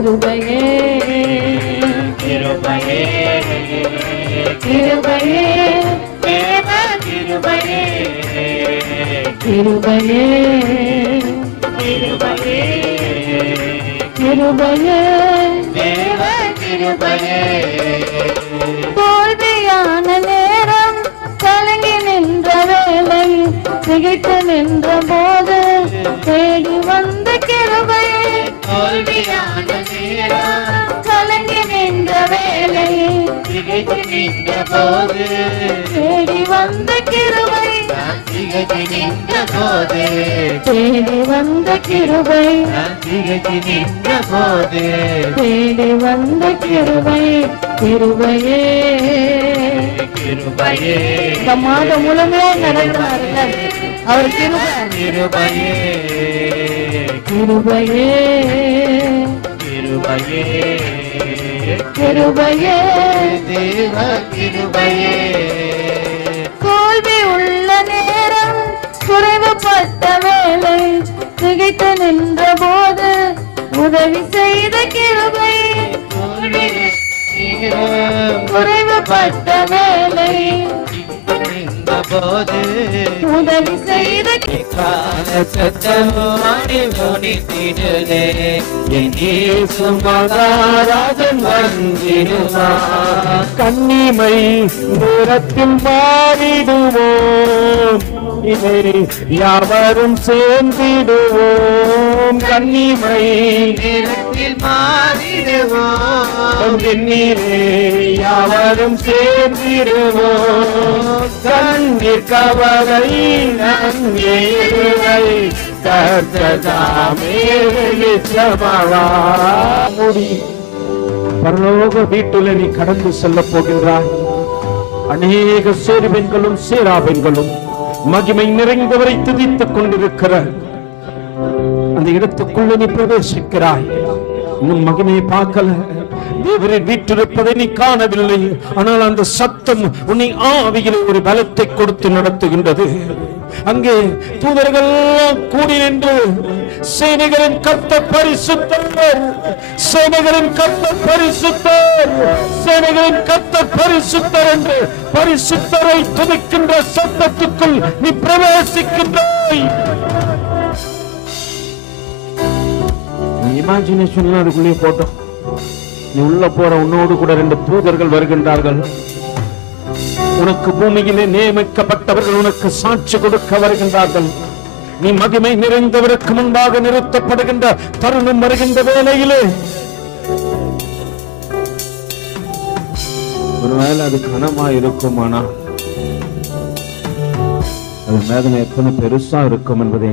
கிருபையே கிருபையே கிருபையே தேவ கிருபையே கிருபையே கிருபையே கிருபையே தேவ கிருபையே தோல்வியான நேரம் கலங்கி நின்ற வேளை திகைத்து நின்ற போது தேடி வந்த கிருபையே தோல்வியான நேரம் கலங்கி நின்ற வேளை திகைத்து நின்ற போது தேடி வந்த கிருபை திகைத்து நின்ற போது தேடி வந்த கிருபை திகைத்து நின்ற போது தேடி வந்த கிருபை கிருபையே கிருபையே இந்த மாதம் முழுமையாக நடக்கிறார்கள் அவர் கிருபையே கிருபையே கிருபையே கிருபையே தேவ கிருபையே தோல்வி உள்ள நேரம் குறைவுபட்ட வேளை திகைத்து நின்ற போது உதவி செய்த கிருபை குறைவுபட்ட வேளை போது உதவி செய்த கன்னிமை நேரத்தில் மாறிடுவோம் இதை யாவரும் சேர்ந்திடுவோம் கன்னிமை நேரத்தில் மாறிடுவோம் வெந்நீரே யாவரும் சேர்ந்திடுவோம் கண்ணீர் கவலை நன்மையை கர்த்ததாமே வெளிச்சமாவாய் பரலோக வீட்டுல நீ கடந்து செல்ல போகின்றாய் அநேக சேருபெண்களும் சேராபெண்களும் மகிமை நிறைந்தவரை துதித்துக் கொண்டிருக்கிற அந்த இடத்துக்குள்ள நீ பிரவேசிக்கிறாய் இன்னும் மகிமையை பார்க்கல தேவரின் வீட்டிருப்பதை நீ காணவில்லை ஆனால் அந்த சத்தம் உன்னை ஆவியில் ஒரு பலத்தை கொடுத்து நடத்துகின்றது அங்கே தூதர்கள் கூடி நின்று சேனைகளின் கர்த்தர் பரிசுத்தர் சேனைகளின் கர்த்தர் பரிசுத்தர் சேனைகளின் கர்த்தர் பரிசுத்தர் என்று பரிசுத்தரை துதிக்கின்ற சத்தத்துக்குள் நீ பிரவேசிக்கின்றாய் இமேஜினேஷன் அதுக்குள்ளே போட்டோம் நீ உள்ள போற உன்னோடு கூட 2 தூதர்கள் வருகின்றார்கள் உனக்கு பூமியிலே நியமிக்கப்பட்டவர்கள் உனக்கு சாட்சி கொடுக்க வருகின்றார்கள் நீ மகிமை நிறைந்தவருக்கு முன்பாக நிறுத்தப்படுகின்ற தருணம் வருகின்ற வேளையிலே ஒருவேளை அது கனமா இருக்குமானா அது வேதனை எத்தனை பெருசா இருக்கும் என்பதை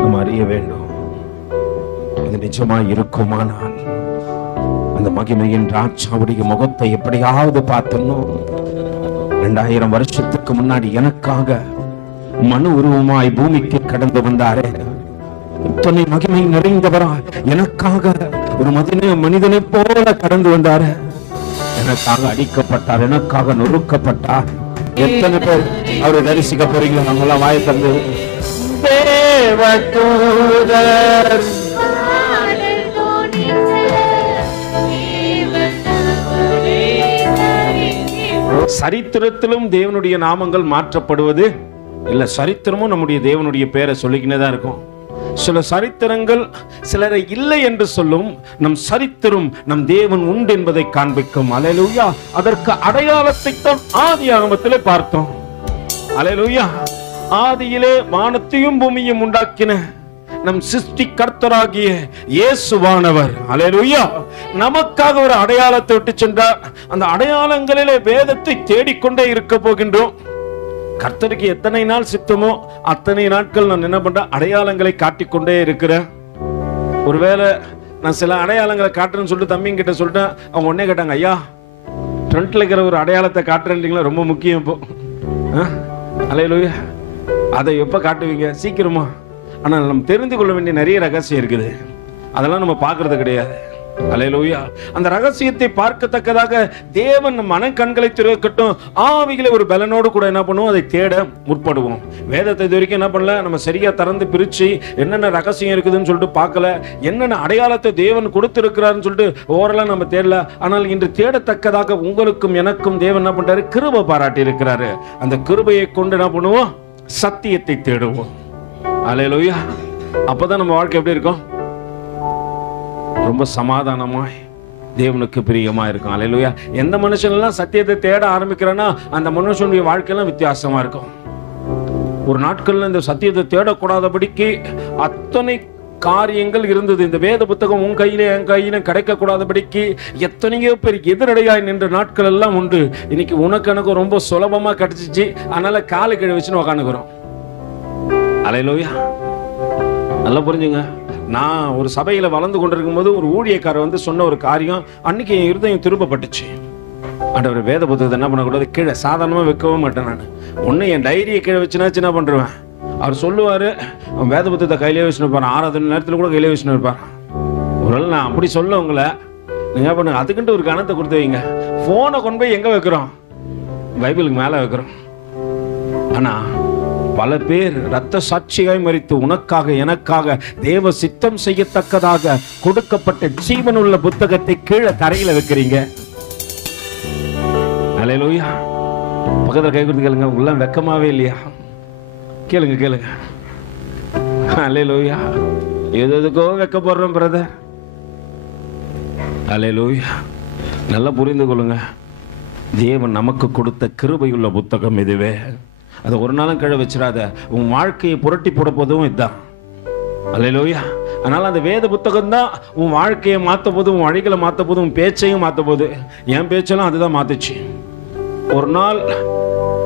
நாம் அறிய வேண்டும் இது நிஜமாய் இருக்குமானால் அந்த மகிமையின் ராஜாவுடைய முகத்தை எப்படியாவது பார்த்தனும் 2000 வருஷத்துக்கு முன்னாடி எனக்காக மனு உருவமாய் பூமிக்கு கடந்து வந்தாரே இத்தனை மகிமை நிறைந்தவரா எனக்காக ஒரு மனிதனை போல கடந்து வந்தாரு எனக்காக அடிக்கப்பட்டார் எனக்காக நொறுக்கப்பட்டார் எத்தனை பேர் அவரை தரிசிக்க போறீங்க நம்மளாம் வாயை தந்து தேவதூதர் சரித்திரத்திலும் தேவனுடைய நாமங்கள் மாற்றப்படுவது இல்ல சரித்திரமும் நம்முடைய தேவனுடைய பெயரை சொல்லிக்கினேதான் இருக்கும் சில சரித்திரங்கள் சிலரை இல்லை என்று சொல்லும் நம் சரித்திரம் நம் தேவன் உண்டு என்பதை காண்பிக்கும் அல்லேலூயா அதற்கு அடையாளத்தை தான் ஆதியாகமத்திலே பார்த்தோம் அல்லேலூயா ஆதியிலே வானத்தையும் பூமியையும் உண்டாக்கின நம் சிருஷ்டி கர்த்தராகிய இயேசுவானவர் அல்லேலூயா நமக்காக ஒரு அடையாளத்தை விட்டு சென்றார் அந்த அடையாளங்களிலே வேதத்தை தேடிக்கொண்டே இருக்க போகின்றோம் கர்த்தருக்கு எத்தனை நாள் சித்தமோ அத்தனை நாட்கள் நான் என்ன பண்றேன் அடையாளங்களை காட்டிக்கொண்டே இருக்கிறேன் ஒருவேளை நான் சில அடையாளங்களை காட்டுறேன்னு சொல்லிட்டு தம்பிங்கிட்ட சொல்லிட்டேன் அவங்க உடனே கேட்டாங்க ஐயா ஃப்ரண்ட்ல இருக்கிற ஒரு அடையாளத்தை காட்டுறீங்களா ரொம்ப முக்கியம் இப்போ அல்லேலூயா அதை எப்ப காட்டுவீங்க சீக்கிரமா ஆனால் நம்ம தெரிந்து கொள்ள வேண்டிய நிறைய ரகசியம் இருக்குது அதெல்லாம் நம்ம பார்க்கறது கிடையாது அல்லேலூயா. அந்த ரகசியத்தை பார்க்கத்தக்கதாக தேவன் மனக்கண்களை திறக்கட்டும், ஆவிகளை ஒரு பலனோடு கூட என்ன பண்ணுவோம், அதை தேட முற்படுவோம். வேதத்தை இது வரைக்கும் என்ன பண்ணல, நம்ம சரியா திறந்து பிரிச்சு என்னென்ன ரகசியம் இருக்குதுன்னு சொல்லிட்டு பார்க்கல, என்னென்ன அடையாளத்தை தேவன் கொடுத்திருக்கிறாருன்னு சொல்லிட்டு ஓரெல்லாம் நம்ம தேடல. ஆனால் இன்று தேடத்தக்கதாக உங்களுக்கும் எனக்கும் தேவன் என்ன பண்றாரு, கிருபை பாராட்டி இருக்கிறாரு. அந்த கிருபையை கொண்டு என்ன பண்ணுவோம், சத்தியத்தை தேடுவோம். அல்லேலூயா. அப்பதான் நம்ம வாழ்க்கை எப்படி இருக்கும், ரொம்ப சமாதானமாய் தேவனுக்கு பிரியமா இருக்கும். அல்லேலூயா. எந்த மனுஷன் எல்லாம் சத்தியத்தை தேட ஆரம்பிக்கிறான்னா அந்த மனுஷனுடைய வாழ்க்கையெல்லாம் வித்தியாசமா இருக்கும். ஒரு நாட்கள்ல இந்த சத்தியத்தை தேடக்கூடாதபடிக்கு அத்தனை காரியங்கள் இருந்தது. இந்த வேத புத்தகம் உன் கையில என் கையில கிடைக்க கூடாதபடிக்கு எத்தனையோ பேர் எதிரடையாய் நின்ற நாட்கள் எல்லாம் உண்டு. இன்னைக்கு உனக்கு எனக்கு ரொம்ப சுலபமா கிடைச்சிச்சு, அதனால காலை கீழே வச்சுன்னு உக்காந்துக்கிறோம். அல்லேலூயா. நல்லா புரிஞ்சுங்க. நான் ஒரு சபையில வளர்ந்து கொண்டிருக்கும் போது ஒரு ஊழியக்காரர் வந்து சொன்ன ஒரு காரியம் அன்னைக்கு என் இருதயம் திருப்பப்பட்டுச்சு. ஆண்டவர் வேத புத்தகத்தை என்ன பண்ணக்கூடாது, கீழே சாதாரணமா வைக்கவும் மாட்டேன். நான் ஒண்ணு என் டைரியை கீழே வச்சுனாச்சு என்ன பண்றேன், அவர் சொல்லுவாரு அவன் வேத புத்தகத்தை கையிலே வச்சுன்னு இருப்பார், 6 நேரத்துல கூட கையிலே வச்சுன்னு இருப்பார். ஒரு நான் அப்படி சொல்ல உங்களை நீங்க பண்ணுங்க, அதுக்குன்ட்டு ஒரு கணத்தை கொடுத்து வைங்க. போனை கொண்டு போய் எங்க வைக்கிறோம், பைபிளுக்கு மேல வைக்கிறோம். ஆனா பல பேர் இரத்த சாட்சியாய் மரித்து உனக்காக எனக்காக தேவ சித்தம் செய்யத்தக்கதாக கொடுக்கப்பட்ட ஜீவனுள்ள புத்தகத்தை கீழே தரையில வைக்கிறீங்க. அல்லேலூயா. பக்கத்துல கை கொடுத்து கேளுங்க, உள்ள வெக்கமாவே இல்லையா? கேளுங்க கேளுங்க. அல்லேலூயா. எதுக்கோ வெக்கப்படுறோம் பிரதர். அல்லேலூயா. நல்லா புரிந்து கொள்ளுங்க, தேவன் நமக்கு கொடுத்த கிருபையுள்ள புத்தகம் இதுவே. அது ஒரு நாளும் கீழே வச்சிடாத. உன் வாழ்க்கையை புரட்டி போட போதும் இதுதான். அல்லேலூயா. அதனால அந்த வேத புத்தகம் தான் உன் வாழ்க்கையை மாற்ற போது, உன் வழிகளை மாற்ற போது, உன் பேச்சையும் மாற்ற போது. என் பேச்செல்லாம் அதுதான் மாத்துச்சு. ஒரு நாள்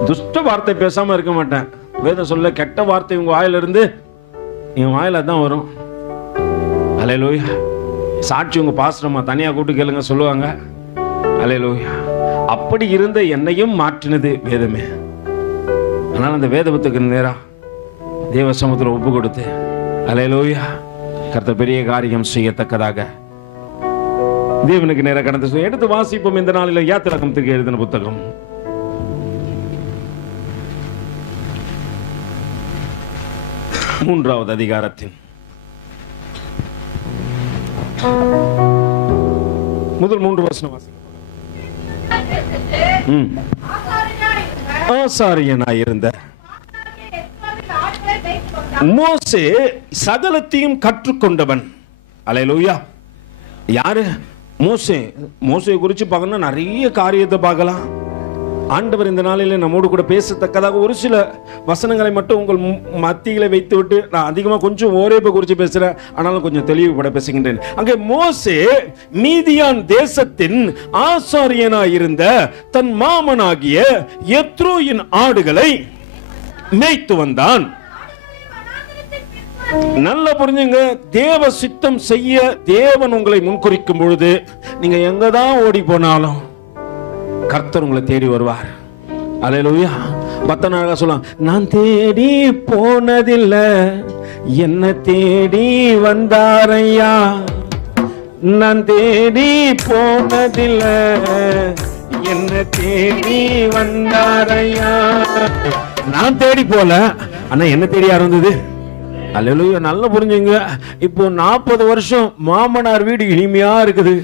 துஷ்ட வார்த்தை பேசாம இருக்க மாட்டேன். வேதம் சொல்ல கெட்ட வார்த்தை உங்க வாயிலிருந்து என் வாயில தான் வரும். அல்லேலூயா. சாட்சி உங்க பாஸ்டர்மா தனியா கூட்டு கேளுங்க சொல்லுவாங்க. அல்லேலூயா. அப்படி இருந்த என்னையும் மாற்றினது வேதமே. அதனால அந்த வேத புத்தகம் நேரா தேவ சமூகத்தில் ஒப்பு கொடுத்து அல்லேலூயா கர்த்தர் பெரிய காரியம் செய்யத்தக்கதாக தேவனுக்கு நேராக கடந்து எடுத்து வாசிப்போம். இந்த நாளில் யாத்திராகமத்துக்கு எழுதின புத்தகம் 3வது அதிகாரத்தின் முதல் 3 வசனம் வாசிப்போம். ஆசாரியனாயிருந்த மோசே சகலத்தையும் கற்றுக்கொண்டவன். அல்லேலூயா. யாரு மோசே? மோசே குறித்து பார்க்கணும், நிறைய காரியத்தை பார்க்கலாம். ஆண்டவர் இந்த நாளில் நம்மோடு கூட பேசத்தக்கதாக ஒரு சில வசனங்களை மட்டும் உங்கள் மத்தியில வைத்து விட்டு நான் அதிகமாக கொஞ்சம் ஓரேபை குறித்து பேசுறேன், ஆனாலும் கொஞ்சம் தெளிவுபட பேசுகின்றேன். அங்கே மோசே மீதியான் தேசத்தின் ஆசாரியனாயிருந்த தன் மாமனாகிய யெத்ரோயின் ஆடுகளை மேய்த்து வந்தான். நல்லா புரிஞ்சுங்க, தேவ சித்தம் செய்ய தேவன் உங்களை முன்குறிக்கும் பொழுது நீங்க எங்கதான் ஓடி போனாலும் கர்த்தர் உங்களை தேடி வருவார். அல்லேலூயா. 10 சொல்லலாம், நான் தேடி போனதில்லை என்ன தேடி வந்தாரையா, நான் தேடி போனதில்லை என்ன தேடி வந்தாரையா. நான் தேடி போல, ஆனா என்ன தேடி யார் வந்தது? அல்லேலூயா. நல்லா புரிஞ்சுங்க. இப்போ 40 வருஷம் மாமனார் வீடு இனிமையா இருக்குது.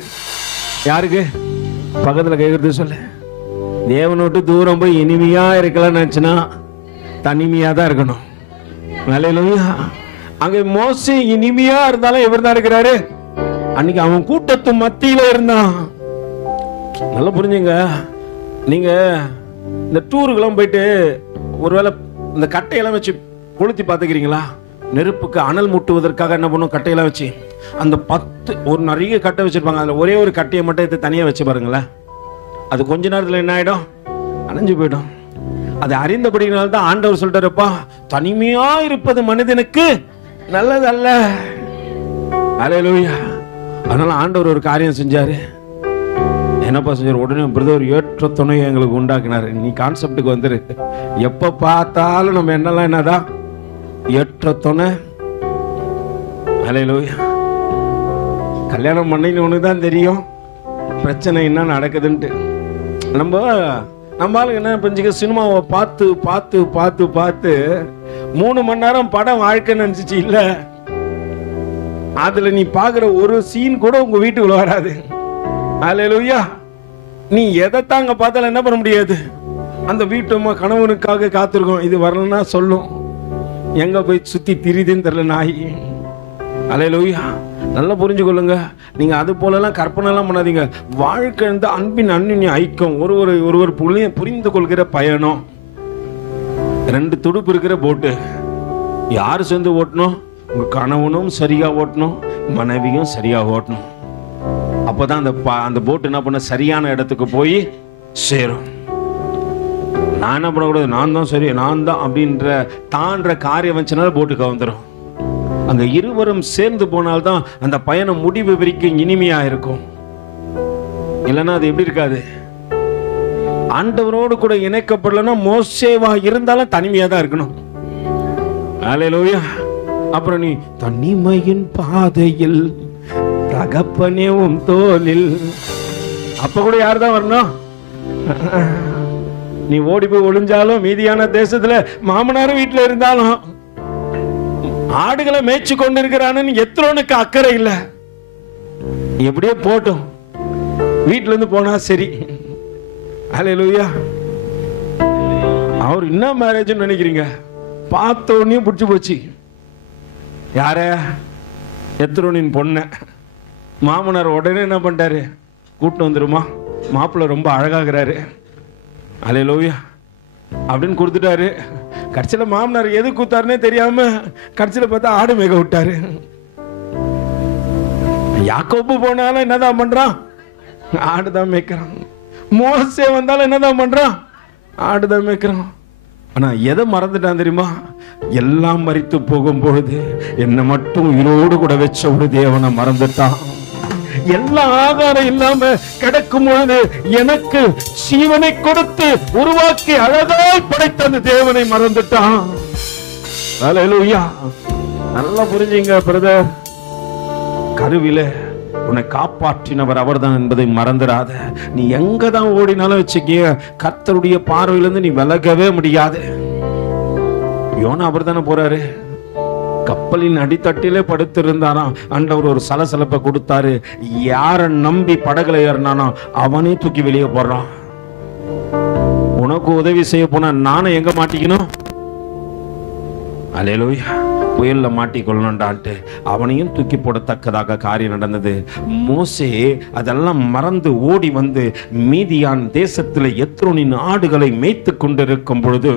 யாருக்கு? பக்கத்துல கேட்கறது சொல்ல. தேவனை விட்டு தூரம் போய் இனிமையா இருக்கலாம்னு நினைச்சுன்னா தனிமையா தான் இருக்கணும். அல்லேலூயா. அங்க மோசே இனிமையா இருந்தாலும் எவர் தான் இருக்கிறாரு? அன்னைக்கு அவன் கூட்டத்து மத்தியில இருந்தான். நல்லா புரிஞ்சுங்க. நீங்க இந்த டூருக்கெல்லாம் போயிட்டு ஒருவேளை இந்த கட்டையெல்லாம் வச்சு கொளுத்தி பார்த்துக்கிறீங்களா? நெருப்புக்கு அனல் மூட்டுவதற்காக என்ன பண்ணும், கட்டையெல்லாம் வச்சு அந்த 10 ஒரு நிறைய கட்டை வச்சிருப்பாங்க. அதில் ஒரே ஒரு கட்டையை மட்டும் எடுத்து தனியாக வச்சு பாருங்களேன், அது கொஞ்ச நேரத்தில் என்ன ஆகிடும், அணைஞ்சு போயிடும். அதை அறிந்தபடினால தான் ஆண்டவர் சொல்லிட்டாருப்பா, தனிமையா இருப்பது மனிதனுக்கு நல்லதல்ல. அல்லேலூயா. அதனால ஆண்டவர் ஒரு காரியம் செஞ்சாரு. என்னப்பா செஞ்சார்? உடனே பிரதர் ஏற்ற துணையை எங்களுக்கு உண்டாக்கினாரு. நீ கான்செப்டுக்கு வந்துரு. எப்ப பார்த்தாலும் நம்ம என்னெல்லாம் என்னதான் ஏற்ற துணை. அல்லேலூயா. கல்யாணம் பண்ணினவனு தான் தெரியும் பிரச்சனை என்ன நடக்குதுன்ட்டு. நம்ம ஆளுங்க என்ன பண்ணிக்க, சினிமாவை பார்த்து பார்த்து பார்த்து பார்த்து 3 மணி நேரம் படம் வாழ்க்கைன்னு நினைச்சிச்சு. இல்ல, அதுல நீ பாக்குற ஒரு சீன் கூட உங்க வீட்டுக்குள்ள வராது. அல்லேலூயா. நீ எதை தாங்க பார்த்தாலும் என்ன பண்ண முடியாது. அந்த வீட்டு கணவனுக்காக காத்திருக்கோம், இது வரலன்னா சொல்லும் எங்க போய் சுத்தி திரிதுன்னு தெரியல நாய். அல்லேலூயா. நல்லா புரிஞ்சுக்கொள்ளுங்க. நீங்க அது போலலாம் கற்பனைலாம் பண்ணாதீங்க. வாழ்க்கை அன்பின் அன்பின் ஐக்கியம், ஒருவர் புரிந்து கொள்கிற பயணம். 2 துடுப்பு இருக்கிற போட்டு யாரு சேர்ந்து ஓட்டணும்? உங்க கணவனும் சரியா ஓட்டணும், மனைவியும் சரியா ஓட்டணும். அப்பதான் அந்த போட்டு என்ன பண்ண சரியான இடத்துக்கு போய் சேரும். நான் என்ன பண்ணக்கூடாது, நான் தான் சரி, நான் தான் அப்படின்ற தான்ற காரியம் வச்சனால போட்டுக்கு வந்துடும். அங்க இருவரும் சேர்ந்து போனால்தான் அந்த பயணம் முடிவு வரைக்கும் இனிமையா இருக்கும். இல்லைன்னா அது எப்படி இருக்காது. ஆண்டவரோடு கூட இணைக்கப்படலன்னா மோசேவா இருந்தாலும் தனிமையா தான் இருக்கணும். அல்லேலூயா. அப்புறம் நீ தனிமையின் பாதையில் தகப்பனேவும் தோலில், அப்ப கூட யார் தான் வரணும்? நீ ஓடி போய் ஒளிஞ்சாலும், மீதியான தேசத்துல மாமனாரும் வீட்டுல இருந்தாலும், ஆடுகளை மேய்ச்சி கொண்டு இருக்கிறான்னு எத்தனோனுக்கு அக்கறை இல்ல. எப்படியோ போட்டும், வீட்டுல இருந்து போனா சரி. அல்லேலூயா. அவர் என்ன மேரேஜ் நினைக்கிறீங்க? பார்த்த உடனே பிடிச்சு போச்சு. யார? எத்ரோனின் பொண்ண. மாமனார் உடனே என்ன பண்ணிட்டாரு? கூட்டு வந்துருமா, மாப்பிள்ளை ரொம்ப அழகாகிறாரு, அல்லேலூயா அப்படின்னு கொடுத்துட்டாரு. கடைசியில மாமனார் எது கூத்தாருன்னே தெரியாம கடைசியில பார்த்தா ஆடு மேக விட்டாரு. யாக்கோபு போனாலும் என்னதான் பண்றான்? ஆடுதான் மேய்க்கிறான். மோசே வந்தாலும் என்னதான் பண்றான்? ஆடுதான் மேய்க்கிறான். ஆனா எதை மறந்துட்டான் தெரியுமா? எல்லாம் மரித்து போகும் பொழுது என்ன மட்டும் உயிரோடு கூட வச்ச ஒரு தேவனை மறந்துட்டான். எல்லா ஆதாரம் இல்லாம கிடக்கும் பொழுது எனக்கு ஜீவனை கொடுத்து உருவாக்கி அழகாய் படைத்த அந்த தேவனை மறந்துட்டான். அல்லேலூயா. நல்லா புரிஞ்சுங்க பிரதர். கருவில உன்னை காப்பாற்றினவர் அவர்தான் என்பதை மறந்துடாத. நீ எங்கதான் ஓடினாலும் வச்சுக்க, கர்த்தருடைய பார்வையிலிருந்து நீ விலகவே முடியாது. யோனா அவர் தானே போறாரு, கப்பலின் அடித்தட்டிலே படுத்திருந்தாராம். ஆண்டவர் ஒரு சலசலப்பை கொடுத்தாரு. யார நம்பி படகுல ஏறினானோ அவனே தூக்கி வெளியே போடுறான். உனக்கு உதவி செய்ய போனா நானும் எங்க மாட்டிக்கணும்? அல்லேலூயா. புயல்ல மாட்டிக்கொள்ளணும்டான்ட்டு அவனையும் தூக்கி போடத்தக்கதாக காரியம் நடந்தது. மோசே அதெல்லாம் மறந்து ஓடி வந்து மீதியான் தேசத்துல எத்ரோனின் ஆடுகளை மேய்த்து கொண்டிருக்கும் பொழுது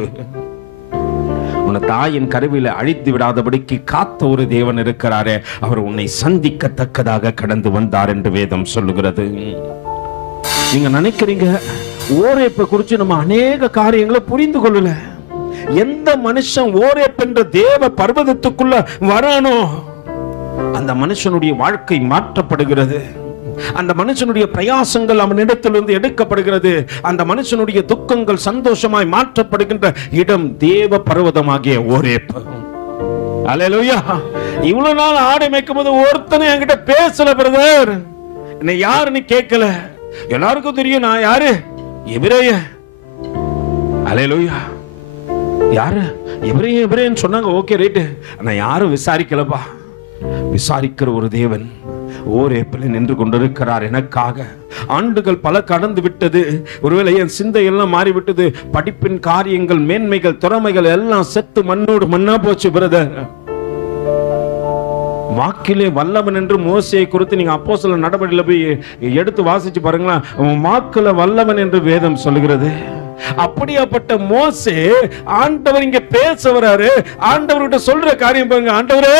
உன்னை தாயின் கருவில அழித்து விடாதபடிக்கு காத்த ஒரு தேவன் இருக்கிறாரே, அவர் உன்னை சந்திக்கத்தக்கதாக கடந்து வந்தார் என்று வேதம் சொல்லுகிறது. நீங்க நினைக்கிறீங்க ஓரேப்பை குறித்து நம்ம அநேக காரியங்களை புரிந்து கொள்ளல. எந்த மனுஷன் ஓரேப் என்ற தேவ பர்வதத்துக்குள்ள வரானோ அந்த மனுஷனுடைய வாழ்க்கை மாற்றப்படுகிறது. அந்த மனுஷனுடைய பிரயாசங்கள் அவனிடத்திலிருந்து எடுக்கப்படுகிறது. அந்த மனுஷனுடைய துக்கங்கள் சந்தோஷமாய் மாற்றப்படுகின்ற இடம் தேவ பர்வதமாகிய ஓரேப். அல்லேலூயா. இவ்வளவு நாள் ஆடை மேய்க்கும் போது ஒருத்தனை என்கிட்ட பேசல பிரதர். என்னை யாருன்னு கேட்கல. எல்லாருக்கும் தெரியும் நான் யாரு, எபிரேய. அல்லேலூயா. யாரு? எபிரேயன்னு சொன்னாங்க. Okay right. நான் யாரும் விசாரிக்கலப்பா. விசாரிக்கிற ஒரு தேவன் ஓரேப்பில் நின்று கொண்டிருக்கிறார் எனக்காக. ஆண்டுகள் பல கடந்து விட்டது. ஒருவேளை என் சிந்தையெல்லாம் மாறிவிட்டது. படிப்பின் காரியங்கள், மேன்மைகள், திறமைகள் எல்லாம் செத்து மண்ணோடு மண்ணா போச்சு பிரதர். வாக்கிலே வல்லவன் என்று மோசேயை குறித்து நீங்க அப்போஸ்தலர் நடபடியில போய் எடுத்து வாசிச்சு பாருங்களா. வாக்குல வல்லவன் என்று வேதம் சொல்லுகிறது. அப்படியாப்பட்ட மோசே ஆண்டவர் இங்க பேச வராரு. ஆண்டவர்கிட்ட சொல்ற காரியம் பாருங்க. ஆண்டவரே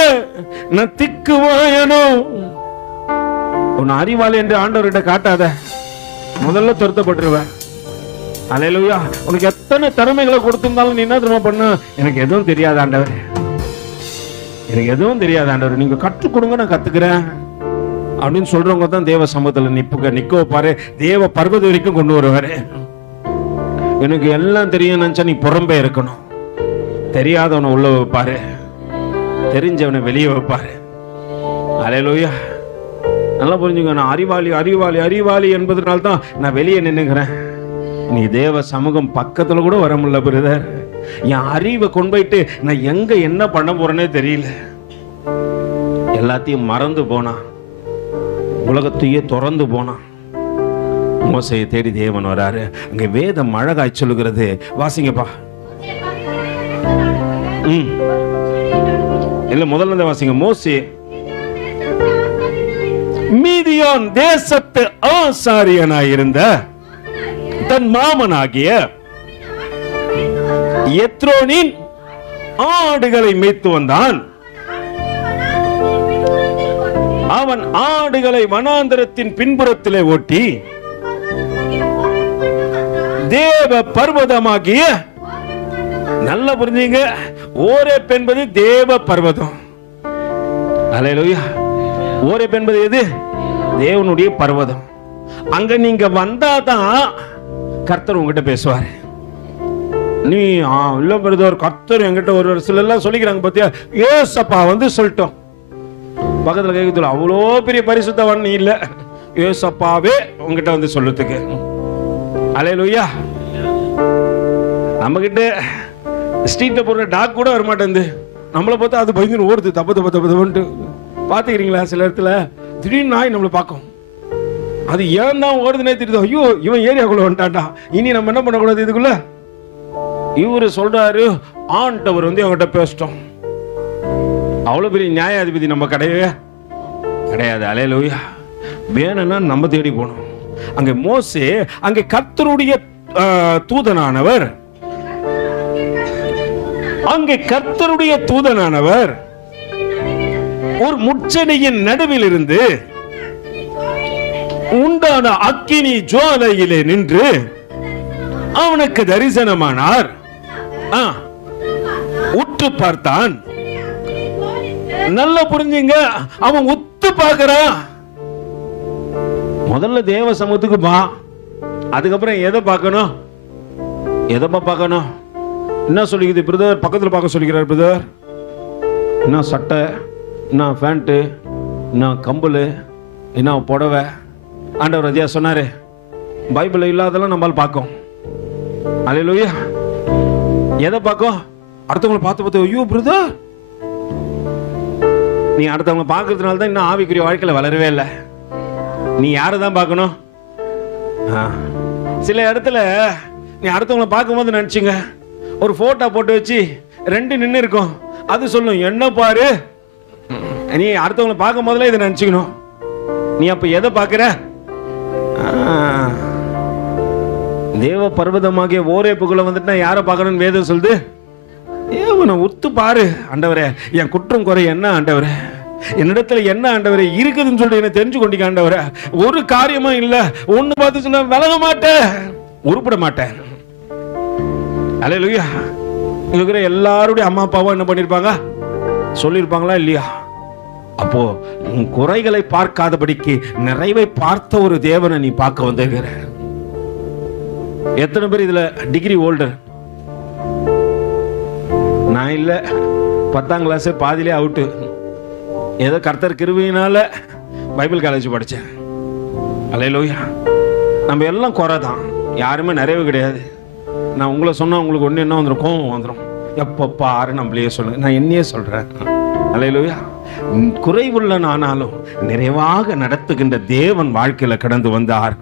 நான் திக்குவாயனோ. உன் அறிவாளி என்று ஆண்டவர்கிட்ட காட்டாத, முதல்ல துரத்தப்பட்டுருவேன். அல்லேலூயா. உனக்கு எத்தனை திறமைகளை கொடுத்திருந்தாலும் நீ என்ன தெரியுமா பண்ண? எனக்கு எதுவும் தெரியாது ஆண்டவர், எனக்கு எதுவும் தெரியாது ஆண்டவர், நீங்க கற்றுக் கொடுங்க நான் கத்துக்கிறேன் அப்படின்னு சொல்றவங்க தான் தேவ சமூகத்துல நிக்க வைப்பாரு. தேவ பர்வத வரைக்கும் கொண்டு வருவாரு. எனக்கு எல்லாம் தெரியும் நினைச்சா நீ புறம்பே இருக்கணும். தெரியாதவனை உள்ள வைப்பாரு, தெரிஞ்சவனை வெளியே வைப்பாரு. அல்லேலூயா. நல்லா புரிஞ்சுங்க. நான் அறிவாளி அறிவாளி அறிவாளி என்பதனால தான் நான் வெளியே நின்னுக்கிறேன். நீ தேவ சமூகம் பக்கத்துல கூட வர முடியல பிரதர். என் அறிவை கொண்டு போயிட்டு நான் எங்க என்ன பண்ண போறேனே தெரியல. எல்லாத்தையும் மறந்து போனா, உலகத்தையே திறந்து போனா. மோசையை தேடி தேவன் வராரு. அங்க வேதம் அழகாய் சொல்லுகிறது, வாசிங்கப்பா. இல்ல முதல்ல இருந்து வாசிங்க. மோசே மீதியான் தேசத்து ஆசாரியனாயிருந்த தன் மாமனாகிய எத்ரோனின் ஆடுகளை மேய்த்து வந்தான். அவன் ஆடுகளை வனாந்தரத்தின் பின்புறத்திலே ஓட்டி தேவ பர்வதமாகிய, நல்ல புரிஞ்சுங்க, ஓரேப் என்பது தேவ பர்வதம். அல்லேலூயா. ஓரேப் என்பது எது? தேவனுடைய பர்வதம். அங்க நீங்க வந்தாதான் கர்த்தர் உங்ககிட்ட பேசுவார். நீ இல்ல பிரதர், கர்த்தர் என்கிட்ட ஒரு சில எல்லாம் சொல்லிக்கிறாங்க பாத்தியா, ஏசப்பா வந்து சொல்லிட்டோம். பக்கத்துல கேட்கல, அவ்வளோ பெரிய பரிசுத்தவன் நீ இல்ல, ஏசப்பாவே உங்ககிட்ட வந்து சொல்லுறதுக்கு. அல்லேலூயா. நம்ம கிட்ட ஸ்ட்ரீட்ல போற டாக் கூட வர மாட்டேங்குது. நம்மளை பார்த்தா அது பயந்து ஓடுது, தப்பு தப்பு தப்பு தப்புன்ட்டு. பாத்துக்கிறீங்களா? சில இடத்துல திடீர்னு நாய் நம்மளை பார்க்கும். அது ஏன் தான் ஓடுதுன்னே தெரியுது. ஐயோ, இவன் ஏரியாக்குள்ள வந்துட்டான்டா, இனி நம்ம என்ன பண்ணக்கூடாது இதுக்குள்ள. இவரு சொல்றாரு, ஆண்டவர் வந்து அவங்ககிட்ட பேசிட்டோம். அவ்வளவு பெரிய நியாயாதிபதி நம்ம கிடையவே கிடையாது. அல்லேலூயா. வேணும்னா நம்ம தேடி போனோம். அங்க மோசே, அங்க கர்த்தருடைய தூதனானவர், அங்கே கர்த்தருடைய தூதனானவர் ஒரு முச்செடியின் நடுவில் இருந்து உண்டான அக்கினி ஜுவாலையிலே நின்று அவனுக்கு தரிசனமானார். உற்று பார்த்தான். நல்லா புரிஞ்சுங்க, அவன் உத்து பார்க்கிறான். முதல்ல தேவ சமூகத்துக்கு பா, அதுக்கப்புறம் எதை பார்க்கணும்? எதப்பா பார்க்கணும்? என்ன சொல்லிக்குது பிரதர்? பக்கத்தில் பார்க்க சொல்லிக்கிறார் பிரதர். என்ன சட்டை, என்ன பேண்ட்டு, என்ன கம்பல், என்ன புடவை. ஆண்டவர் ஐயா சொன்னாரு, பைபிள் இல்லாதெல்லாம் நம்மளால பார்க்கும். அல்லேலூயா. எதை பார்க்கும்? அடுத்தவங்களை பார்த்து பார்த்து, ஐயோ பிரதர், நீ அடுத்தவங்களை பார்க்கறதுனால தான் இன்னும் ஆவிக்குரிய வாழ்க்கையில வளரவே இல்லை. நீ யாரை தான் பார்க்கணும்? சில இடத்துல நீ அடுத்தவங்களை பார்க்கும்போது நினைச்சுங்க, ஒரு போட்டோ போட்டு வச்சு ரெண்டு நின்று இருக்கும், அது சொல்லும் என்ன பாரு. நீ அடுத்தவங்களை பார்க்கும் போதுல இதை நினைச்சுக்கணும். நீ அப்ப எதை பார்க்கிற? தேவ பர்வதமாகிய ஓரேப்புக்குள்ள வந்துட்டு யாரை பார்க்கணும்னு வேதம் சொல்லுது. ஏவனை உத்து பாரு. ஆண்டவரே, என் குற்றம் குறை என்ன ஆண்டவரே, என்னிடத்துல என்ன ஆண்டவரே இருக்குதுன்னு சொல்லிட்டு என்ன தெரிஞ்சு கொண்டீங்க ஆண்டவரே. ஒரு காரியமும் இல்ல, ஒண்ணு பார்த்து சொல்ல விலக மாட்டேன், உருப்பட மாட்டேன். அல்லேலூயா. இருக்கிற எல்லாருடைய அம்மா அப்பாவும் என்ன பண்ணிருப்பாங்க? சொல்லிருப்பாங்களா இல்லையா? அப்போ உன் குறைகளை பார்க்காதபடிக்கு நிறைவை பார்த்த ஒரு தேவனை நீ பார்க்க வந்திருக்கிற. எத்தனை பேர் இதுல டிகிரி ஹோல்டர்? நான் இல்ல, 10ஆம் கிளாஸ் பாதியிலே அவுட்டு. ஏதோ கர்த்தர் கிருபையினால பைபிள் காலேஜ் படிச்சேன். அல்லேலூயா. நம்ம எல்லாம் குறை தான், யாருமே நிறைவு கிடையாது. நான் உங்களை சொன்னா உங்களுக்கு ஒண்ணு என்ன வந்துடும்? கோவம் வந்துடும். எப்ப பாரு நம்மளையே சொல்லுங்க. நான் என்னையே சொல்றேன். அல்லேலூயா. குறைவுள்ள ஆனாலும் நிறைவாக நடத்துகின்ற தேவன் வாழ்க்கையில கடந்து வந்தார்.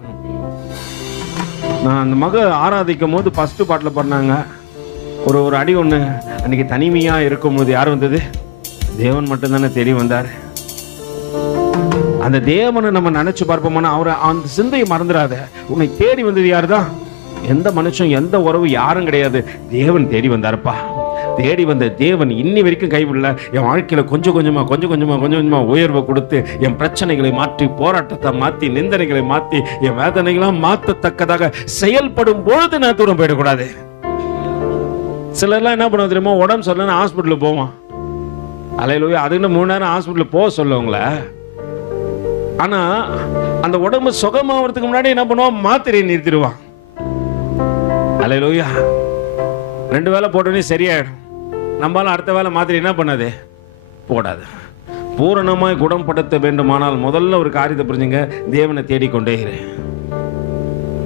நான் அந்த மக ஆராதிக்கும் போது ஃபர்ஸ்ட் பாட்டில் பண்ணாங்க, ஒரு ஒரு அடி ஒண்ணு. அன்னைக்கு தனிமையா இருக்கும் போது யார் வந்தது? தேவன் மட்டும்தானே தேடி வந்தார். அந்த தேவனை நம்ம நினைச்சு பார்ப்போம்னா அவரை அந்த சிந்தையை மறந்துடாத. உன்னை தேடி வந்தது யாருதான்? எந்த மனுஷன், எந்த உறவு, யாரும் கிடையாது. தேவன் தேடி வந்தாருப்பா. தேடி வந்த தேவன் இன்னி வரைக்கும் கைவிடல. என் வாழ்க்கையில கொஞ்சம் கொஞ்சமா உயர்வை கொடுத்து என் பிரச்சனைகளை மாற்றி, போராட்டத்தை மாற்றி, நிந்தனைகளை மாற்றி, என் வேதனைகளாம் மாற்றத்தக்கதாக செயல்படும் பொழுது நான் தூரம் போயிடக்கூடாது. சிலர்லாம் என்ன பண்ணுவோம் தெரியுமா? உடம்பு சொல்லணும் ஹாஸ்பிட்டலுக்கு போவான். அல்லேலூயா. அதுன்னு 3 நேரம் ஹாஸ்பிட்டலுக்கு போக சொல்லுவங்கள. ஆனா அந்த உடம்பு சுகமாகிறதுக்கு முன்னாடி என்ன பண்ணுவான்? மாத்திரையை நிறுத்திடுவான். அல்லேலூயா. 2 வேளை போட்டோன்னே சரியாயிடும். நம்மளால அடுத்த வேளை மாத்திரை என்ன பண்ணாது? போடாது. பூரணமாய் குணப்படுத்த வேண்டுமானால் முதல்ல ஒரு காரியத்தை புரிஞ்சுங்க, தேவனை தேடிக்கொண்டே இரு.